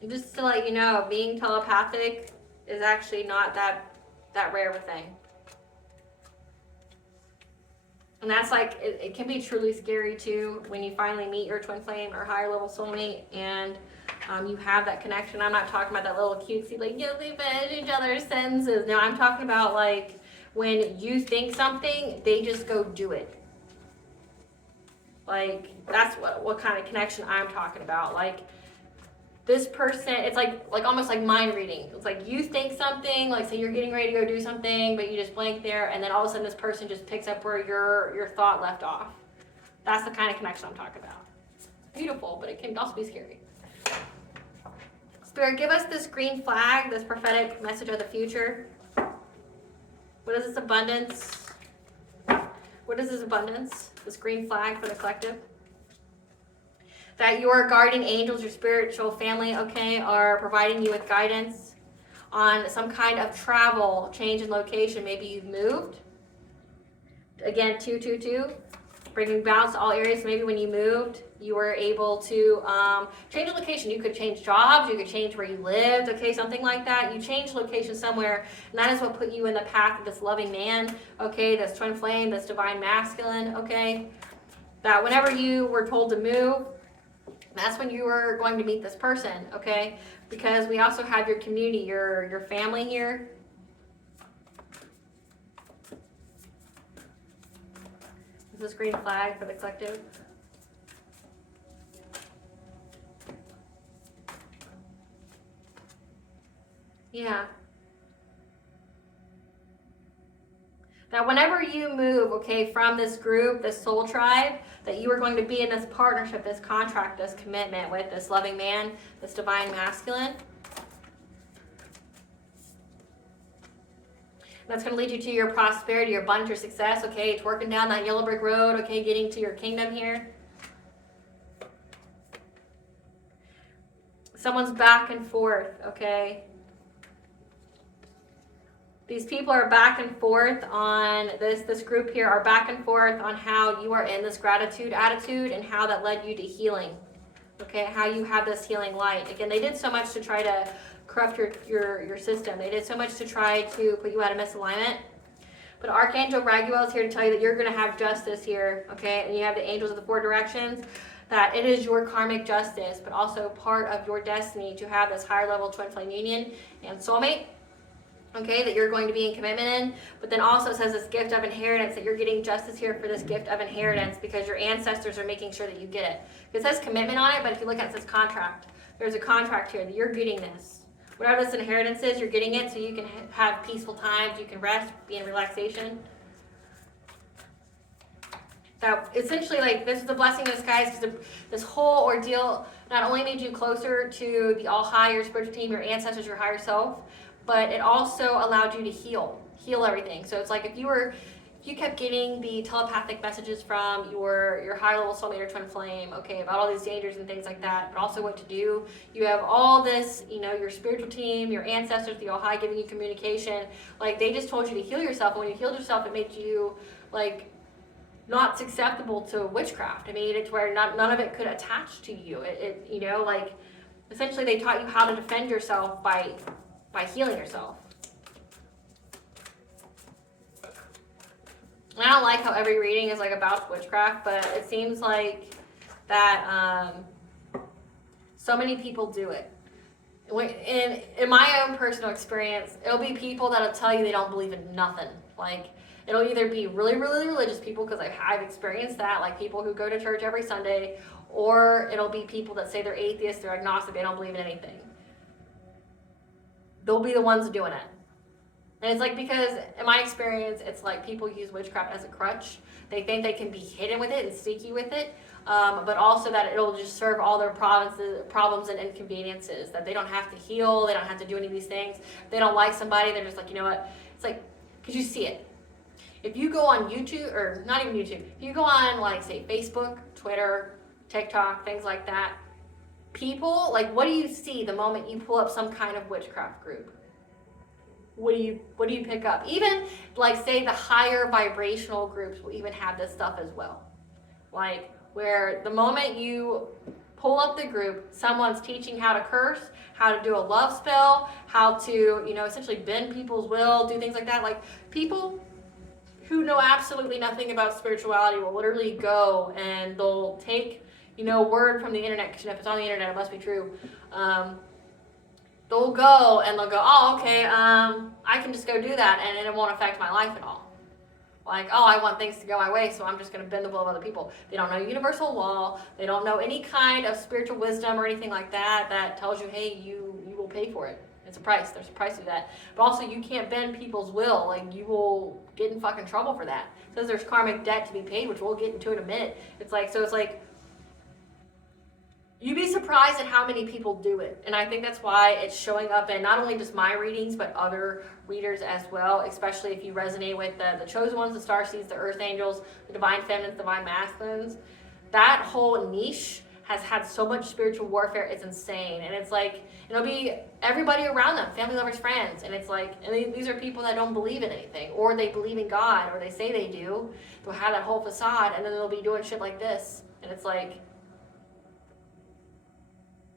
And just to let you know, being telepathic is actually not that rare of a thing. And that's like, it can be truly scary too when you finally meet your twin flame or higher level soulmate and you have that connection. I'm not talking about that little cutesy, like, yeah, they fed each other's senses. No, I'm talking about like when you think something, they just go do it. Like, that's what kind of connection I'm talking about. Like, this person, it's like almost like mind reading. It's like you think something, like say you're getting ready to go do something, but you just blank there, and then all of a sudden this person just picks up where your thought left off. That's the kind of connection I'm talking about. Beautiful, but it can also be scary. Spirit, give us this green flag, this prophetic message of the future. What is this abundance? What is this abundance? This green flag for the collective? That your guardian angels, your spiritual family, okay, are providing you with guidance on some kind of travel, change in location. Maybe you've moved. Again, 222, bringing balance to all areas. So maybe when you moved, you were able to change location. You could change jobs, you could change where you lived, okay, something like that. You changed location somewhere, and that is what put you in the path of this loving man, okay, this twin flame, this divine masculine, okay. That whenever you were told to move, that's when you were going to meet this person, okay? Because we also have your community, your family here. Is this green flag for the collective? Yeah. Now, whenever you move, okay, from this group, this soul tribe, that you are going to be in this partnership, this contract, this commitment with this loving man, this divine masculine. That's going to lead you to your prosperity, your abundance, your success, okay? It's working down that yellow brick road, okay, getting to your kingdom here. Someone's back and forth, okay? These people are back and forth on this group here are back and forth on how you are in this gratitude attitude and how that led you to healing. Okay, how you have this healing light. Again, they did so much to try to corrupt your system. They did so much to try to put you out of misalignment. But Archangel Raguel is here to tell you that you're going to have justice here, okay? And you have the angels of the four directions, that it is your karmic justice, but also part of your destiny to have this higher level twin flame union and soulmate. Okay, that you're going to be in commitment in, but then also says this gift of inheritance, that you're getting justice here for this gift of inheritance because your ancestors are making sure that you get it. It says commitment on it, but if you look at it, it says contract. There's a contract here that you're getting this. Whatever this inheritance is, you're getting it so you can have peaceful times, you can rest, be in relaxation. That essentially, like, this is a blessing in disguise because this whole ordeal not only made you closer to the all high, your spiritual team, your ancestors, your higher self, but it also allowed you to heal everything. So it's like if you kept getting the telepathic messages from your high level soulmate or twin flame, okay, about all these dangers and things like that, but also what to do. You have all this, you know, your spiritual team, your ancestors, the all high giving you communication. Like, they just told you to heal yourself, and when you healed yourself, it made you like not susceptible to witchcraft. I mean, it's where none of it could attach to you. It you know, like, essentially they taught you how to defend yourself by healing yourself. And I don't like how every reading is like about witchcraft, but it seems like that so many people do it. In my own personal experience, it'll be people that'll tell you they don't believe in nothing. Like, it'll either be really, really religious people, because I've experienced that, like people who go to church every Sunday, or it'll be people that say they're atheists, they're agnostic, they don't believe in anything. They'll be the ones doing it. And it's like, because in my experience, it's like people use witchcraft as a crutch. They think they can be hidden with it and sneaky with it, but also that it'll just serve all their problems and inconveniences, that they don't have to heal, they don't have to do any of these things. If they don't like somebody, they're just like, you know what? It's like, because you see it. If you go on YouTube, or not even YouTube, if you go on, like, say, Facebook, Twitter, TikTok, things like that, people, like, what do you see the moment you pull up some kind of witchcraft group? What do you pick up? Even, like, say the higher vibrational groups will even have this stuff as well. Like, where the moment you pull up the group, someone's teaching how to curse, how to do a love spell, how to, you know, essentially bend people's will, do things like that. Like, people who know absolutely nothing about spirituality will literally go and they'll take, you know, word from the internet, because if it's on the internet, it must be true. They'll go and they'll go, oh, okay, I can just go do that and it won't affect my life at all. Like, oh, I want things to go my way, so I'm just going to bend the will of other people. They don't know universal law. They don't know any kind of spiritual wisdom or anything like that that tells you, hey, you will pay for it. It's a price. There's a price to that. But also, you can't bend people's will. Like, you will get in fucking trouble for that. It says there's karmic debt to be paid, which we'll get into in a minute. It's like, you'd be surprised at how many people do it. And I think that's why it's showing up in not only just my readings, but other readers as well, especially if you resonate with the chosen ones, the starseeds, the earth angels, the divine feminines, divine masculines. That whole niche has had so much spiritual warfare, it's insane. And it's like, it'll be everybody around them, family, lovers, friends. And it's like, and these are people that don't believe in anything, or they believe in God, or they say they do. They'll have that whole facade, and then they'll be doing shit like this. And it's like,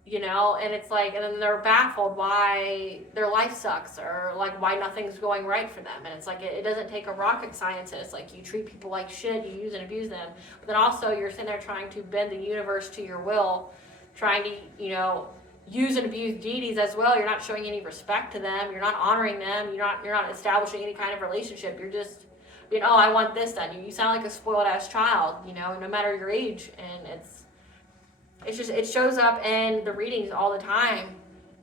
you know, and it's like, and then they're baffled why their life sucks, or like why nothing's going right for them. And it's like, it doesn't take a rocket scientist. Like, you treat people like shit, you use and abuse them, but then also you're sitting there trying to bend the universe to your will, trying to, you know, use and abuse deities as well. You're not showing any respect to them. You're not honoring them. You're not establishing any kind of relationship. You're just being, oh, I want this done. You sound like a spoiled ass child, you know, no matter your age. And it shows up in the readings all the time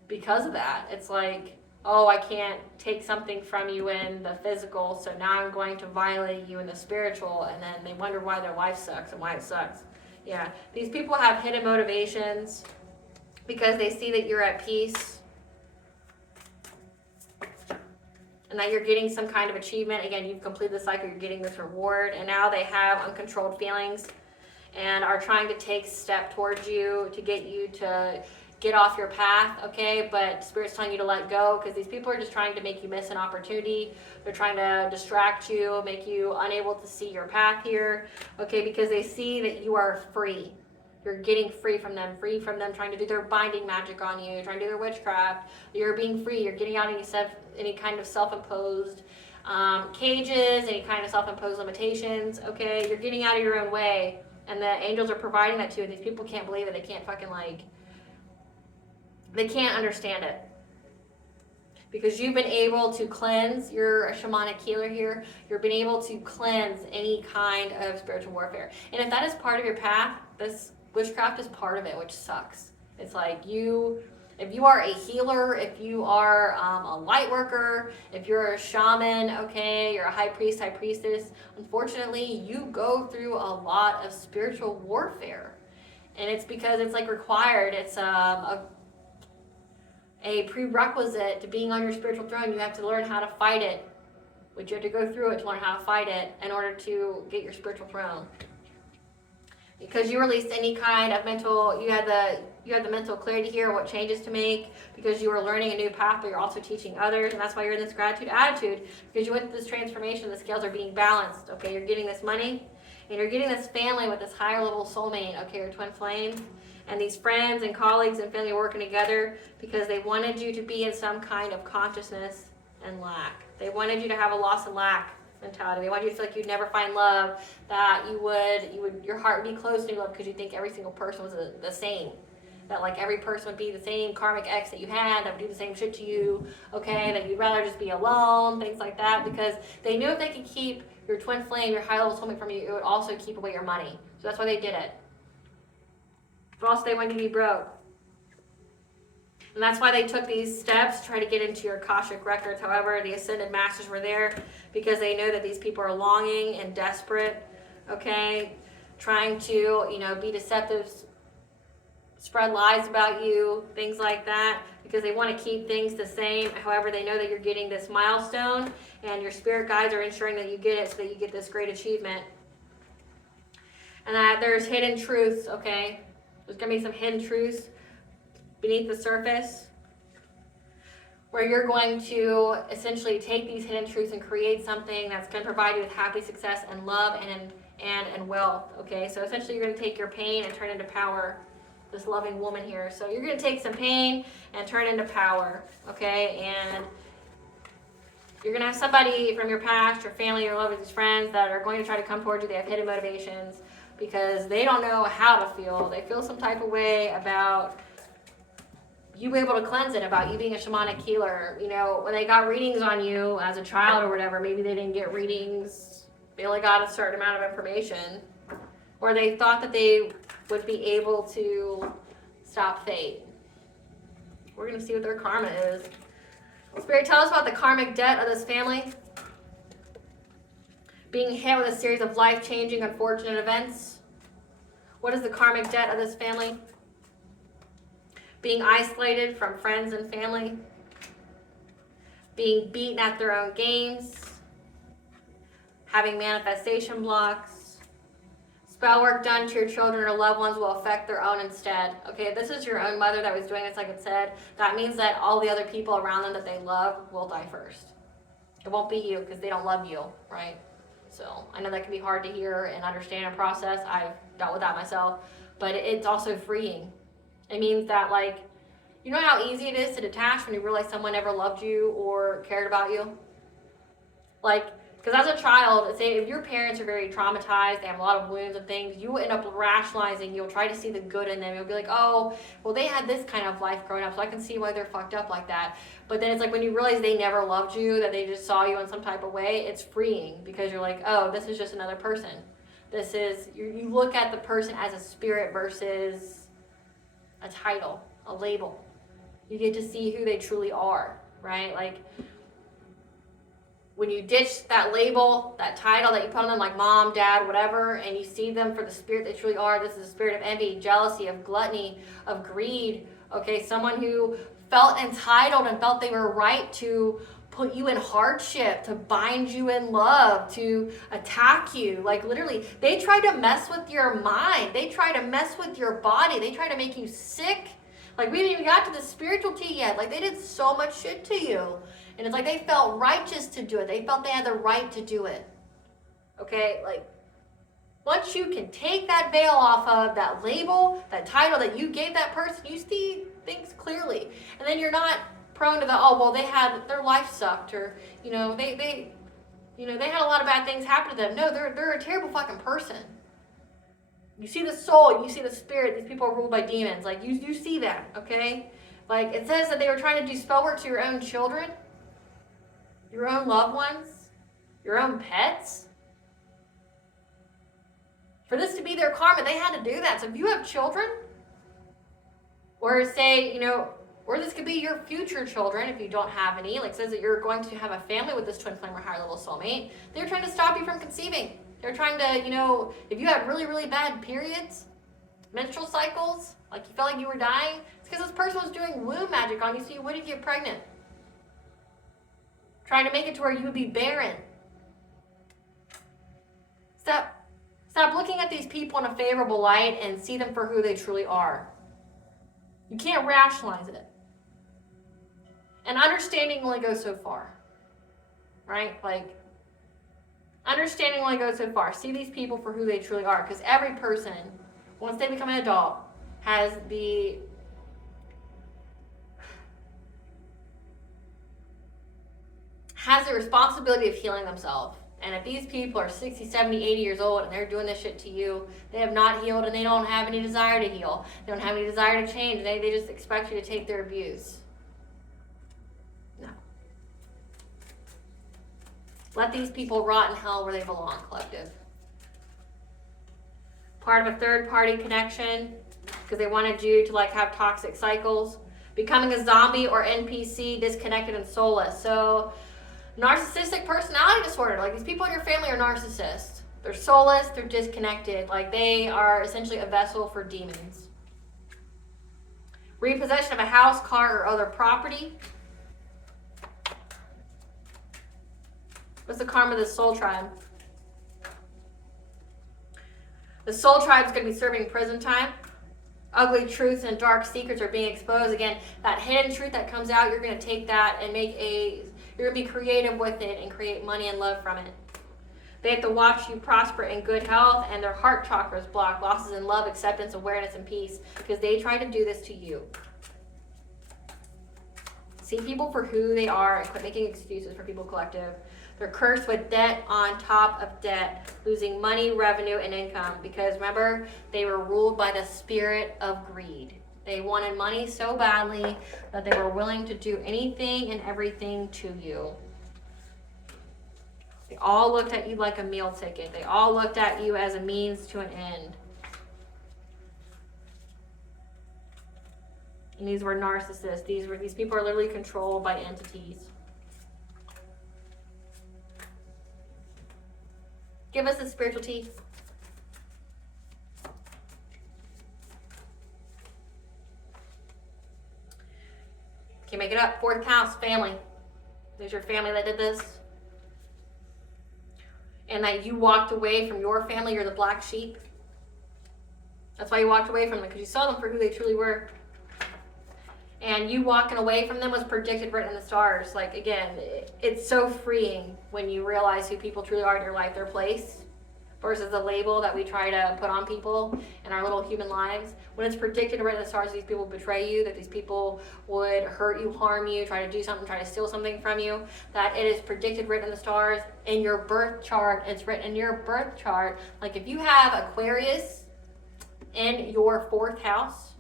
because of that. It's like, oh, I can't take something from you in the physical, so now I'm going to violate you in the spiritual, and then they wonder why their life sucks and why it sucks. Yeah, these people have hidden motivations because they see that you're at peace and that you're getting some kind of achievement. Again, you've completed the cycle, you're getting this reward, and now they have uncontrolled feelings and are trying to take step towards you to get you to get off your path, okay? But Spirit's telling you to let go, because these people are just trying to make you miss an opportunity. They're trying to distract you, make you unable to see your path here, okay? Because they see that you are free. You're getting free from them trying to do their binding magic on you, trying to do their witchcraft. You're being free. You're getting out any kind of self-imposed cages, any kind of self-imposed limitations, okay? You're getting out of your own way. And the angels are providing that to you, and these people can't believe it. They can't fucking, like, they can't understand it. Because you've been able to cleanse, you're a shamanic healer here, you've been able to cleanse any kind of spiritual warfare. And if that is part of your path, this witchcraft is part of it, which sucks. It's like, if you are a healer, if you are a light worker, if you're a shaman, okay, you're a high priest, high priestess, unfortunately, you go through a lot of spiritual warfare. And it's because it's like required. It's a prerequisite to being on your spiritual throne. You have to learn how to fight it, which you have to go through it to learn how to fight it in order to get your spiritual throne. Because you released any kind of mental, you had the mental clarity here, what changes to make, because you were learning a new path, but you're also teaching others, and that's why you're in this gratitude attitude, because you went through this transformation, the scales are being balanced, okay? You're getting this money, and you're getting this family with this higher level soulmate, okay, your twin flame, and these friends and colleagues and family working together because they wanted you to be in some kind of consciousness and lack. They wanted you to have a loss and lack mentality. They want you to feel like you'd never find love, that your heart would be closed to love because you think every single person was the same. That like every person would be the same karmic ex that you had, that would do the same shit to you, okay, that you'd rather just be alone, things like that, because they knew if they could keep your twin flame, your high level soulmate from you, it would also keep away your money. So that's why they did it. But also they wanted you to be broke. And that's why they took these steps to try to get into your Akashic records. However, the Ascended Masters were there because they know that these people are longing and desperate, okay? Trying to, be deceptive, spread lies about you, things like that, because they want to keep things the same. However, they know that you're getting this milestone, and your spirit guides are ensuring that you get it so that you get this great achievement. And that there's hidden truths, okay? There's going to be some hidden truths beneath the surface where you're going to essentially take these hidden truths and create something that's going to provide you with happy success and love and wealth, okay? So essentially you're going to take your pain and turn it into power, this loving woman here. So you're going to take some pain and turn it into power, okay? And you're going to have somebody from your past, your family, your loved ones, friends that are going to try to come towards you. They have hidden motivations because they don't know how to feel. They feel some type of way about you being able to cleanse it, about you being a shamanic healer. When they got readings on you as a child or whatever, maybe they didn't get readings. They only got a certain amount of information. Or they thought that they would be able to stop fate. We're going to see what their karma is. Spirit, tell us about the karmic debt of this family. Being hit with a series of life-changing, unfortunate events. What is the karmic debt of this family? Being isolated from friends and family. Being beaten at their own games. Having manifestation blocks. Spell work done to your children or loved ones will affect their own instead. Okay, if this is your own mother that was doing this, like it said, that means that all the other people around them that they love will die first. It won't be you because they don't love you, right? So I know that can be hard to hear and understand and process. I've dealt with that myself, but it's also freeing. It means that, you know how easy it is to detach when you realize someone never loved you or cared about you? Because as a child, say if your parents are very traumatized, they have a lot of wounds and things, you will end up rationalizing. You'll try to see the good in them. You'll be like, oh, well, they had this kind of life growing up, so I can see why they're fucked up like that. But then it's like when you realize they never loved you, that they just saw you in some type of way, it's freeing because you're like, oh, this is just another person. This is, you look at the person as a spirit versus a title, a label. You get to see who they truly are, right? When you ditch that label, that title that you put on them, like mom, dad, whatever, and you see them for the spirit they truly are, this is a spirit of envy, jealousy, of gluttony, of greed, okay? Someone who felt entitled and felt they were right to put you in hardship, to bind you in love, to attack you. Literally, they try to mess with your mind. They try to mess with your body. They try to make you sick. We haven't even got to the spiritual tea yet. They did so much shit to you. And it's like they felt righteous to do it. They felt they had the right to do it. Okay? Once you can take that veil off of that label, that title that you gave that person, you see things clearly. And then you're not prone to their life sucked, or, they had a lot of bad things happen to them. No, they're a terrible fucking person. You see the soul, you see the spirit. These people are ruled by demons. You see that, okay? It says that they were trying to do spell work to your own children, your own loved ones, your own pets. For this to be their karma, they had to do that. So if you have children, or say, or this could be your future children if you don't have any, it says that you're going to have a family with this twin flame or higher level soulmate, they're trying to stop you from conceiving. They're trying to, if you had really, really bad periods, menstrual cycles, you felt like you were dying, it's because this person was doing womb magic on you so you wouldn't get pregnant. Trying to make it to where you would be barren. Stop looking at these people in a favorable light and see them for who they truly are. You can't rationalize it. And understanding only goes so far. Right? Understanding only goes so far. See these people for who they truly are. Because every person, once they become an adult, has the responsibility of healing themselves. And if these people are 60, 70, 80 years old and they're doing this shit to you, they have not healed and they don't have any desire to heal. They don't have any desire to change. They just expect you to take their abuse. No. Let these people rot in hell where they belong, collective. Part of a third party connection because they wanted you to have toxic cycles. Becoming a zombie or NPC, disconnected and soulless. So narcissistic personality disorder, like these people in your family are narcissists. They're soulless, they're disconnected, like they are essentially a vessel for demons. Repossession of a house, car, or other property. What's the karma of the soul tribe? The soul tribe is going to be serving prison time. Ugly truths and dark secrets are being exposed. Again, that hidden truth that comes out, you're going to take that and you're going to be creative with it and create money and love from it. They have to watch you prosper in good health, and their heart chakra is blocked. Losses in love, acceptance, awareness, and peace, because they try to do this to you. See people for who they are and quit making excuses for people collective. They're cursed with debt on top of debt, losing money, revenue, and income. Because remember, they were ruled by the spirit of greed. They wanted money so badly that they were willing to do anything and everything to you. They all looked at you like a meal ticket. They all looked at you as a means to an end. And these were narcissists. These people are literally controlled by entities. Give us the spiritual tea. Can't make it up. Fourth house, family. There's your family that did this. And that you walked away from your family. You're the black sheep. That's why you walked away from them, because you saw them for who they truly were. And you walking away from them was predicted written in the stars. Like, again, it's so freeing when you realize who people truly are in your life, their place, versus the label that we try to put on people in our little human lives. When it's predicted written in the stars, these people betray you, that these people would hurt you, harm you, try to do something, try to steal something from you, that it is predicted written in the stars in your birth chart. It's written in your birth chart. Like, if you have Aquarius in your fourth house,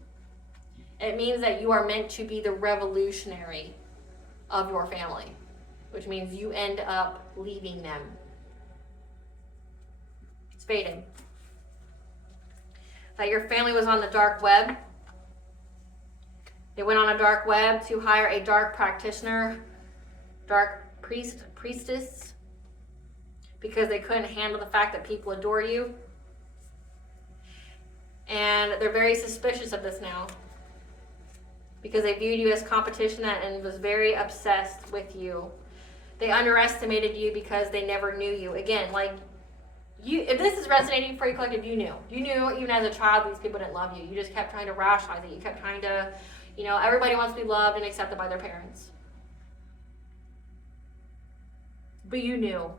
it means that you are meant to be the revolutionary of your family, which means you end up leaving them. It's fated. That your family was on the dark web. They went on a dark web to hire a dark practitioner, dark priestess, because they couldn't handle the fact that people adore you. And they're very suspicious of this now, because they viewed you as competition and was very obsessed with you. They underestimated you because they never knew you. Again, like, you, if this is resonating for you, collective, you knew. You knew even as a child these people didn't love you. You just kept trying to rationalize it. You kept trying to, everybody wants to be loved and accepted by their parents. But you knew.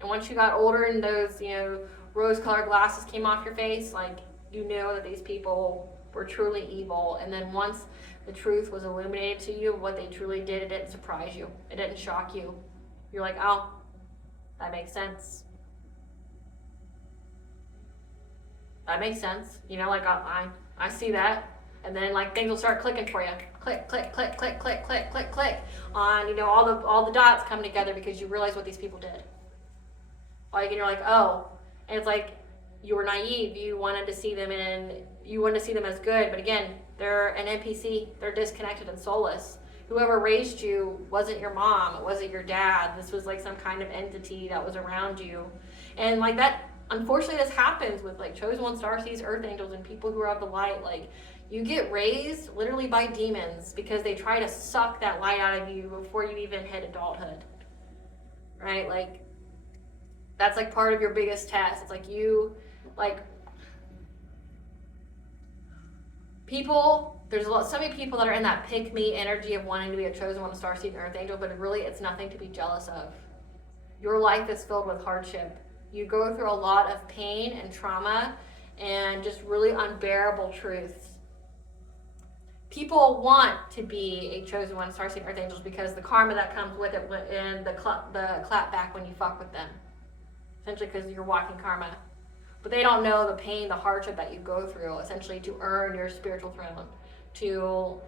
And once you got older and those, rose-colored glasses came off your face, like, you knew that these people were truly evil. And then once the truth was illuminated to you, what they truly did, it didn't surprise you. It didn't shock you. You're like, oh, that makes sense. That makes sense. I see that. And then, like, things will start clicking for you. Click, click, click, click, click, click, click, click. On, all the dots come together because you realize what these people did. Like, and you're like, oh. And it's like, you were naive. You wanted to see them as good. But again, they're an NPC. They're disconnected and soulless. Whoever raised you wasn't your mom. It wasn't your dad. This was like some kind of entity that was around you. And like that, unfortunately, this happens with like chosen ones, starseeds, earth angels, and people who are of the light. Like, you get raised literally by demons because they try to suck that light out of you before you even hit adulthood. Right? Like, that's like part of your biggest test. It's like people, so many people that are in that pick me energy of wanting to be a chosen one, a starseed, and earth angel, but really it's nothing to be jealous of. Your life is filled with hardship. You go through a lot of pain and trauma and just really unbearable truths. People want to be a chosen one, starseed, and earth angels because the karma that comes with it and the clap back when you fuck with them. Essentially because you're walking karma. But they don't know the pain, the hardship that you go through, essentially to earn your spiritual throne, to,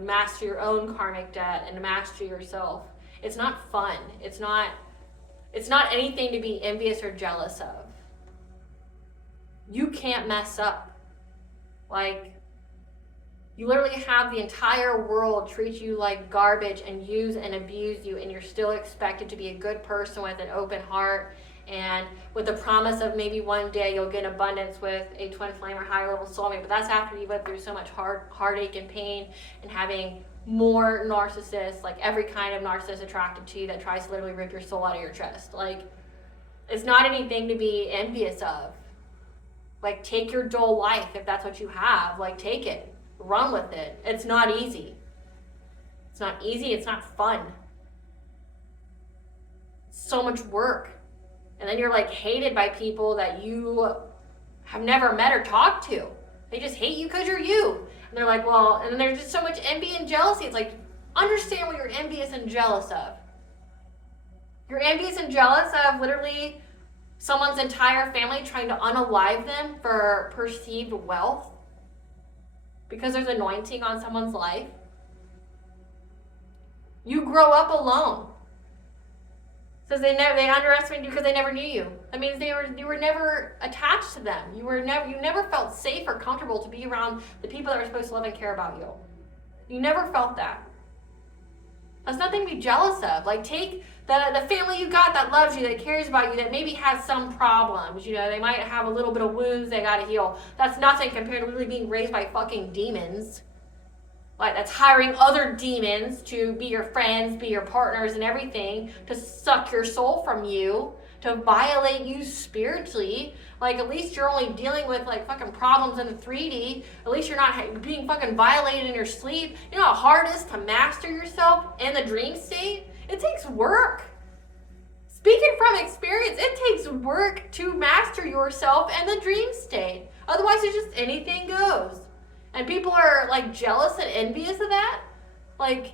master your own karmic debt and to master yourself. It's not fun. It's not anything to be envious or jealous of. You can't mess up. Like, You literally have the entire world treat you like garbage and use and abuse you, and you're still expected to be a good person with an open heart and with the promise of maybe one day you'll get abundance with a twin flame or higher level soulmate. But that's after you've lived through so much heartache and pain and having more narcissists, like every kind of narcissist attracted to you that tries to literally rip your soul out of your chest. Like, it's not anything to be envious of. Like, take your dull life if that's what you have. Like, take it. Run with it. It's not easy. It's not easy. It's not fun. It's so much work. And then you're like hated by people that you have never met or talked to. They just hate you because you're you. And they're like, well, and there's just so much envy and jealousy. It's like, understand what you're envious and jealous of. You're envious and jealous of literally someone's entire family trying to unalive them for perceived wealth because there's anointing on someone's life. You grow up alone. Says they underestimated you because they never knew you. That means you were never attached to them. You never felt safe or comfortable to be around the people that were supposed to love and care about you. You never felt that. That's nothing to be jealous of. Like, take the family you got that loves you, that cares about you, that maybe has some problems. You know, they might have a little bit of wounds they gotta heal. That's nothing compared to really being raised by fucking demons. Like, that's hiring other demons to be your friends, be your partners and everything, to suck your soul from you, to violate you spiritually. Like, at least you're only dealing with, like, fucking problems in the 3D. At least you're not being fucking violated in your sleep. You know how hard it is to master yourself in the dream state? It takes work. Speaking from experience, it takes work to master yourself in the dream state. Otherwise, it's just anything goes. And people are, like, jealous and envious of that? Like,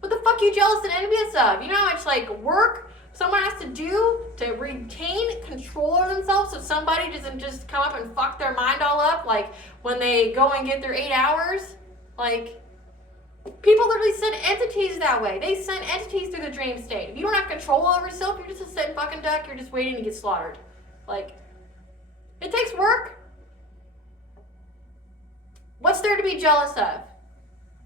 what the fuck are you jealous and envious of? You know how much, like, work someone has to do to retain control of themselves so somebody doesn't just come up and fuck their mind all up, like, when they go and get their 8 hours? Like, people literally send entities that way. They send entities through the dream state. If you don't have control over yourself, you're just a sitting fucking duck. You're just waiting to get slaughtered. Like, it takes work. What's there to be jealous of?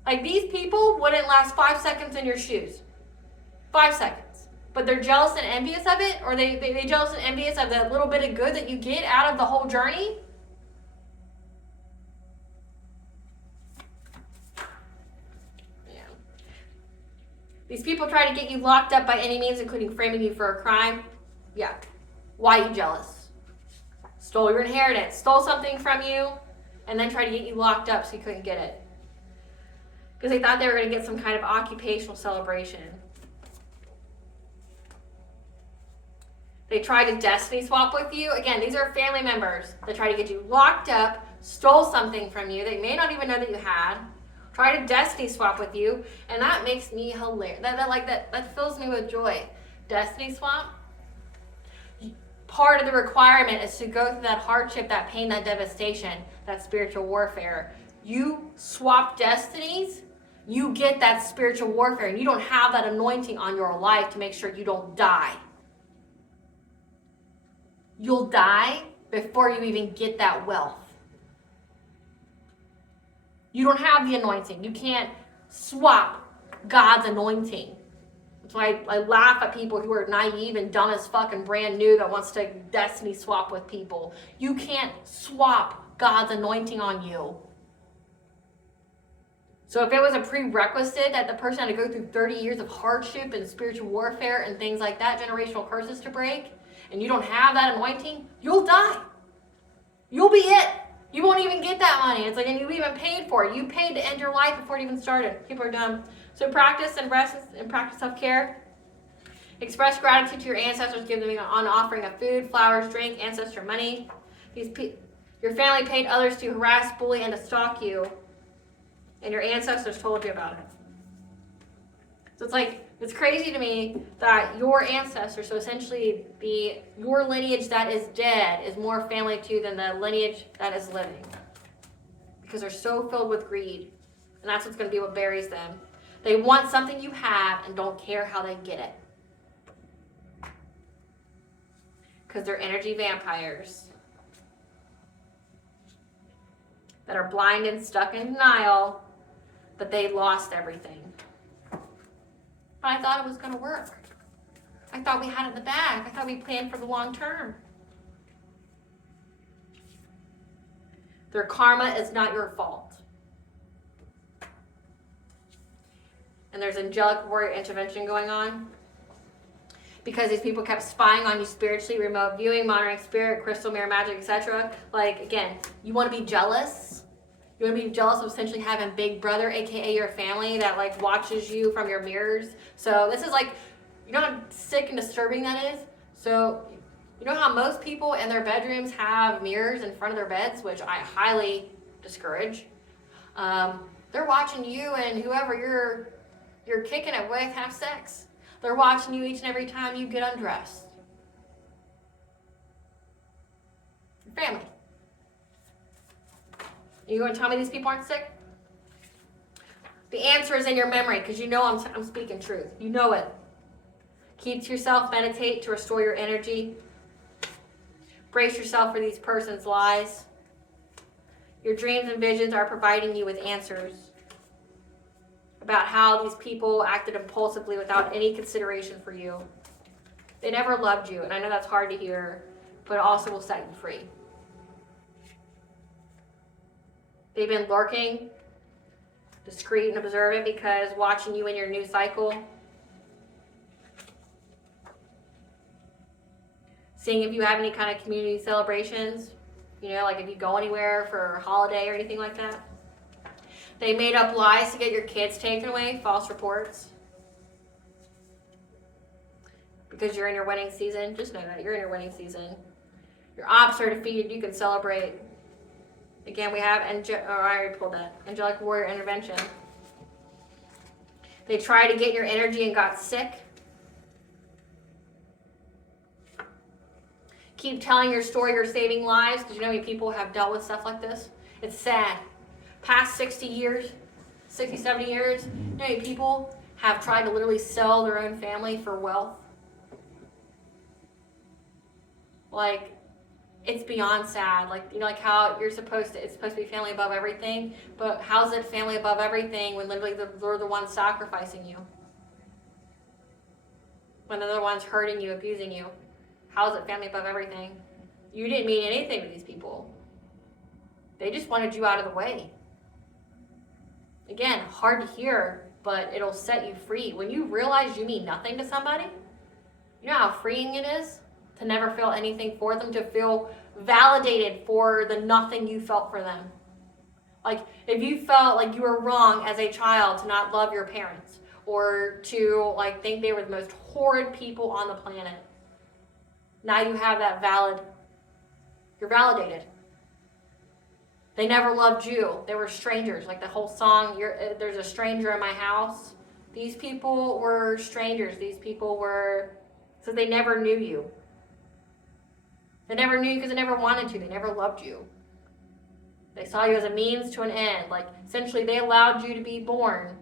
Like, these people wouldn't last 5 seconds in your shoes. 5 seconds. But they're jealous and envious of it? Or they jealous and envious of the little bit of good that you get out of the whole journey? Yeah. These people try to get you locked up by any means, including framing you for a crime. Yeah. Why are you jealous? Stole your inheritance. Stole something from you. And then try to get you locked up so you couldn't get it. Because they thought they were going to get some kind of occupational celebration. They tried to destiny swap with you. Again, these are family members that try to get you locked up, stole something from you. They may not even know that you had. Try to destiny swap with you. And that makes me hilarious. That fills me with joy. Destiny swap. Part of the requirement is to go through that hardship, that pain, that devastation, that spiritual warfare. You swap destinies, you get that spiritual warfare, and you don't have that anointing on your life to make sure you don't die. You'll die before you even get that wealth. You don't have the anointing. You can't swap God's anointing. That's why I laugh at people who are naive and dumb as fuck and brand new that wants to destiny swap with people. You can't swap God's anointing on you. So if it was a prerequisite that the person had to go through 30 years of hardship and spiritual warfare and things like that, generational curses to break, and you don't have that anointing, you'll die. You'll be it. You won't even get that money. It's like, and you even paid for it. You paid to end your life before it even started. People are dumb. So practice and rest and practice self-care. Express gratitude to your ancestors. Give them an offering of food, flowers, drink, ancestor money. Your family paid others to harass, bully, and to stalk you. And your ancestors told you about it. So it's like, it's crazy to me that your ancestors, so essentially your lineage that is dead is more family to you than the lineage that is living. Because they're so filled with greed. And that's what's going to be what buries them. They want something you have and don't care how they get it. Because they're energy vampires that are blind and stuck in denial but they lost everything. But I thought it was going to work. I thought we had it in the bag. I thought we planned for the long term. Their karma is not your fault. And there's angelic warrior intervention going on. Because these people kept spying on you spiritually, remote viewing, monitoring spirit, crystal, mirror magic, etc. Like, again, you want to be jealous. You want to be jealous of essentially having Big Brother, aka your family, that like watches you from your mirrors. So this is like, you know how sick and disturbing that is? So you know how most people in their bedrooms have mirrors in front of their beds, which I highly discourage. They're watching you and whoever you're kicking it with have sex. They're watching you each and every time you get undressed. Your family. You going to tell me these people aren't sick? The answer is in your memory, because you know I'm speaking truth. You know it. Keep to yourself, meditate to restore your energy. Brace yourself for these persons' lies. Your dreams and visions are providing you with answers about how these people acted impulsively without any consideration for you. They never loved you, and I know that's hard to hear, but it also will set you free. They've been lurking, discreet and observant, because watching you in your new cycle, seeing if you have any kind of community celebrations, you know, like if you go anywhere for a holiday or anything like that. They made up lies to get your kids taken away, false reports. Because you're in your wedding season. Just know that. You're in your wedding season. Your ops are defeated. You can celebrate. Again, we have, I already pulled that. Angelic warrior intervention. They tried to get your energy and got sick. Keep telling your story. You're saving lives. Because you know how many people have dealt with stuff like this? It's sad. Past 60 years, 60, 70 years, you know how many people have tried to literally sell their own family for wealth? Like, it's beyond sad. Like, you know, like how it's supposed to be family above everything, but how's it family above everything when literally they're the ones sacrificing you? When they're the ones hurting you, abusing you? How is it family above everything? You didn't mean anything to these people. They just wanted you out of the way. Again, hard to hear, but it'll set you free. When you realize you mean nothing to somebody, you know how freeing it is to never feel anything for them, to feel validated for the nothing you felt for them. Like, if you felt like you were wrong as a child to not love your parents, or to like think they were the most horrid people on the planet, now you have that you're validated. They never loved you. They were strangers. Like the whole song, there's a stranger in my house. These people were strangers. These people were, so they never knew you. They never knew you because they never wanted to. They never loved you. They saw you as a means to an end. Like, essentially, they allowed you to be born,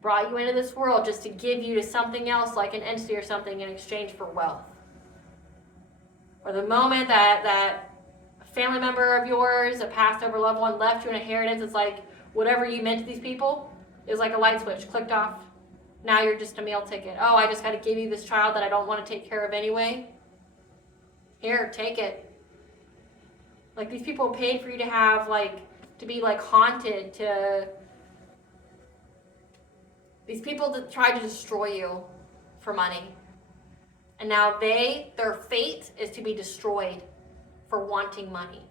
brought you into this world just to give you to something else, like an entity or something, in exchange for wealth. Or the moment that family member of yours, a passed over loved one, left you an inheritance, it's like whatever you meant to these people is like a light switch clicked off. Now you're just a meal ticket. Oh, I just got to give you this child that I don't want to take care of anyway. Here, take it. Like, these people paid for you to have, like, to be like haunted, these people that tried to destroy you for money. And now their fate is to be destroyed for wanting money.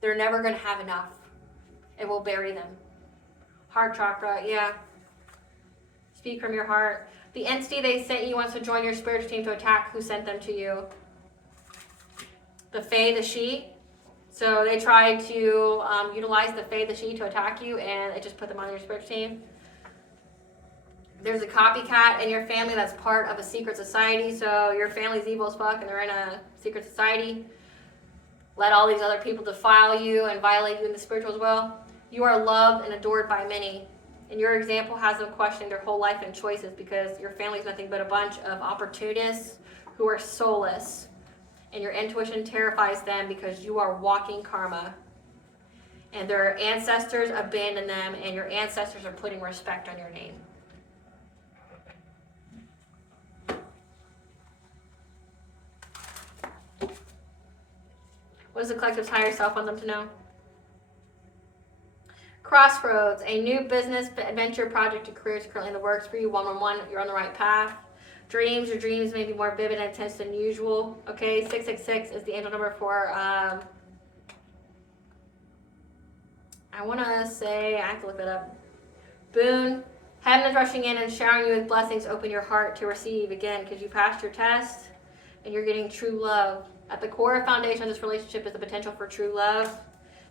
They're never going to have enough. It will bury them. Heart chakra, yeah. Speak from your heart. The entity they sent you wants to join your spiritual team to attack who sent them to you. The Fae, the She. So they tried to utilize the Fae, the She to attack you, and it just put them on your spiritual team. There's a copycat in your family that's part of a secret society. So your family's evil as fuck and they're in a secret society. Let all these other people defile you and violate you in the spiritual as well. You are loved and adored by many. And your example has them questioning their whole life and choices, because your family's nothing but a bunch of opportunists who are soulless. And your intuition terrifies them because you are walking karma. and their ancestors abandoned them, and your ancestors are putting respect on your name. What does the collective's higher self want them to know? Crossroads, a new business adventure project or career is currently in the works for you. 111, you're on the right path. Dreams, your dreams may be more vivid and intense than usual. Okay, 666 is the angel number for, I want to say, I have to look that up. Boon, heaven is rushing in and showering you with blessings. Open your heart to receive again, because you passed your test and you're getting true love. At the core foundation of this relationship is the potential for true love.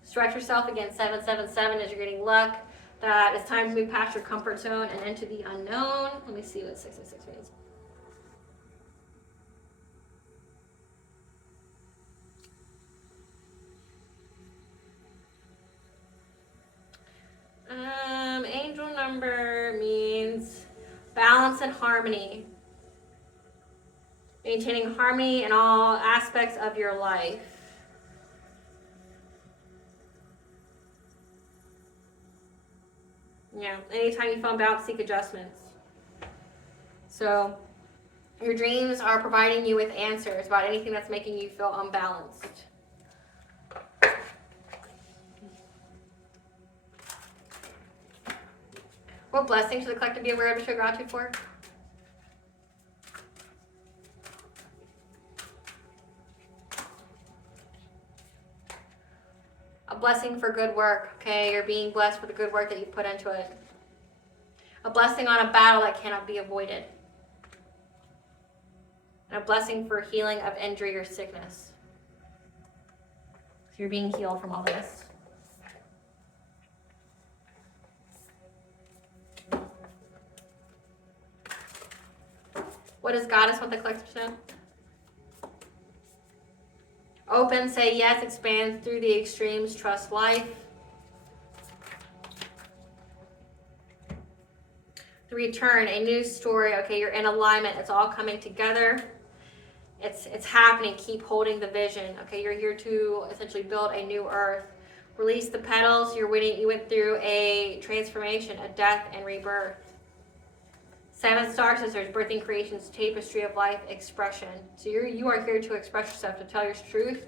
Stretch yourself again, 777, as you're getting luck. That it's time to move past your comfort zone and into the unknown. Let me see what 666 means. Angel number means balance and harmony. Maintaining harmony in all aspects of your life. Yeah, anytime you feel unbalanced, seek adjustments. So, your dreams are providing you with answers about anything that's making you feel unbalanced. What blessing should the collective be aware of to show gratitude for? A blessing for good work, okay? You're being blessed for the good work that you put into it. A blessing on a battle that cannot be avoided. And a blessing for healing of injury or sickness. So you're being healed from all this. What does Goddess want the collective to know? Open, say yes, expand through the extremes, trust life. The return, a new story. Okay, you're in alignment. It's all coming together. It's happening. Keep holding the vision. Okay, you're here to essentially build a new earth. Release the petals. You went through a transformation, a death and rebirth. 7 star sisters, birthing creations, tapestry of life, expression. So you are here to express yourself, to tell your truth.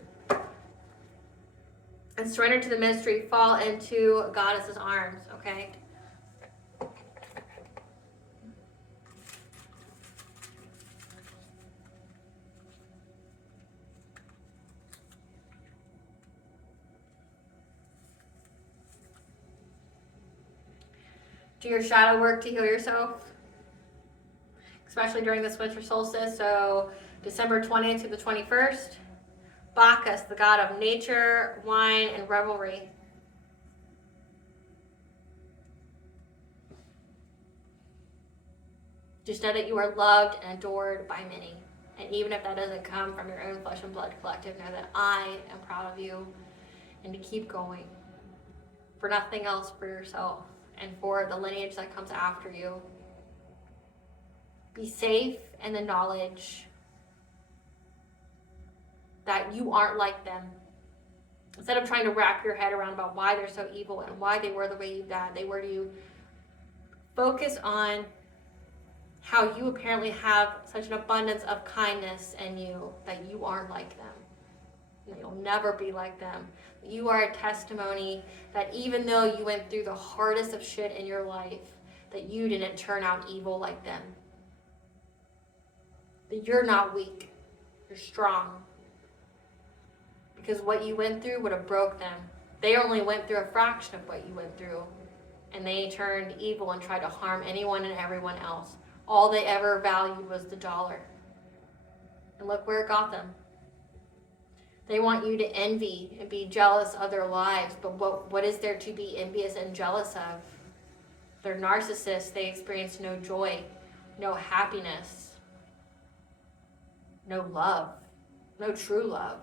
And surrender to the mystery, fall into Goddess's arms, okay? Do your shadow work to heal yourself. Especially during this winter solstice, so December 20th to the 21st. Bacchus, the god of nature, wine, and revelry. Just know that you are loved and adored by many. And even if that doesn't come from your own flesh and blood collective, know that I am proud of you, and to keep going. For nothing else, for yourself and for the lineage that comes after you. Be safe in the knowledge that you aren't like them. Instead of trying to wrap your head around about why they're so evil and why they were the way they were to you, focus on how you apparently have such an abundance of kindness in you that you aren't like them. And you'll never be like them. You are a testimony that even though you went through the hardest of shit in your life, that you didn't turn out evil like them. That you're not weak. You're strong. Because what you went through would have broke them. They only went through a fraction of what you went through. And they turned evil and tried to harm anyone and everyone else. All they ever valued was the dollar. And look where it got them. They want you to envy and be jealous of their lives. But what is there to be envious and jealous of? They're narcissists. They experience no joy, no happiness, no love, no true love.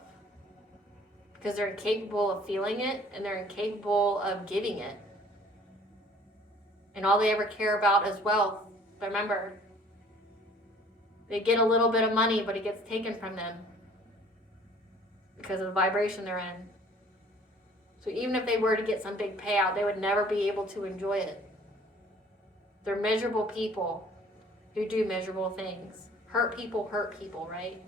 Because they're incapable of feeling it and they're incapable of giving it. And all they ever care about is wealth. But remember, they get a little bit of money, but it gets taken from them because of the vibration they're in. So even if they were to get some big payout, they would never be able to enjoy it. They're miserable people who do miserable things. Hurt people, right?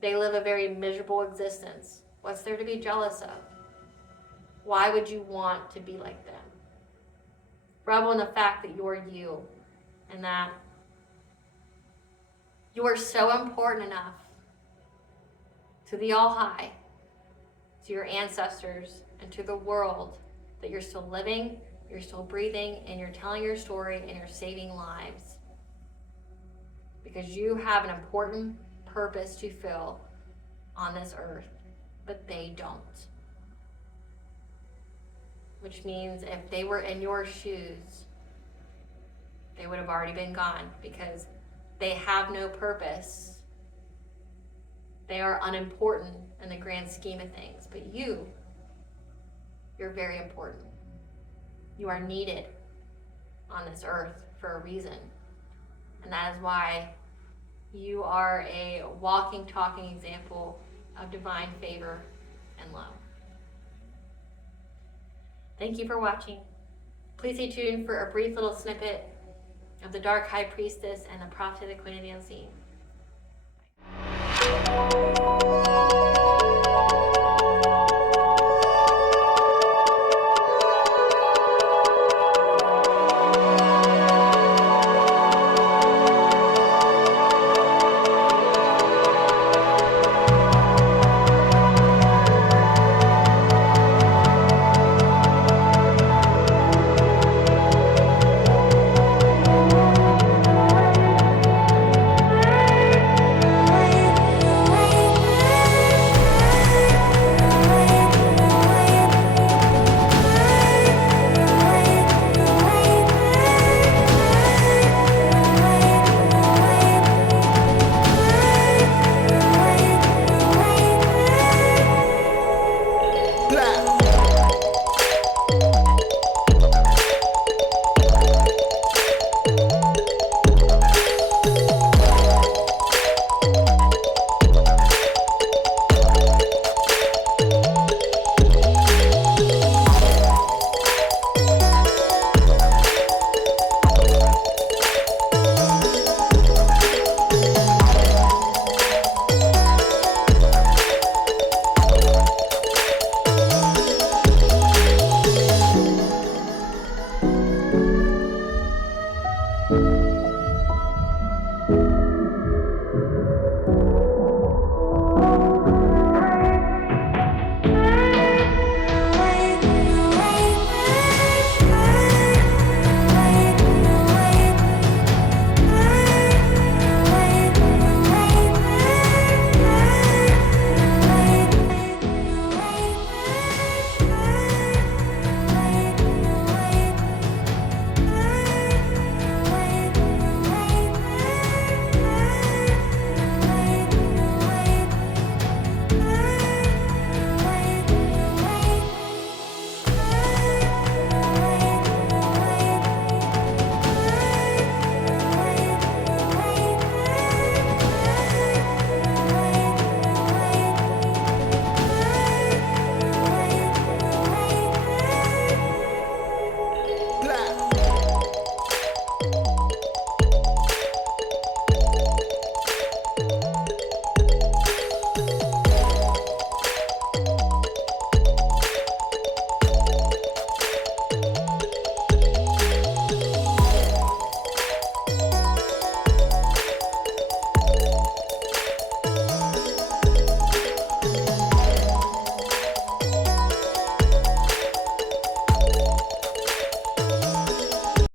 They live a very miserable existence. What's there to be jealous of? Why would you want to be like them? Revel in the fact that you're you and that you are so important enough to the All High, to your ancestors, and to the world that you're still living, you're still breathing, and you're telling your story, and you're saving lives. Because you have an important purpose to fill on this earth, but they don't. Which means if they were in your shoes, they would have already been gone, because they have no purpose. They are unimportant in the grand scheme of things. But you're very important. You are needed on this earth for a reason. And that is why you are a walking, talking example of divine favor and love. Thank you for watching. Please stay tuned for a brief little snippet of the Dark High Priestess and the Prophet of the Queen of the Unseen.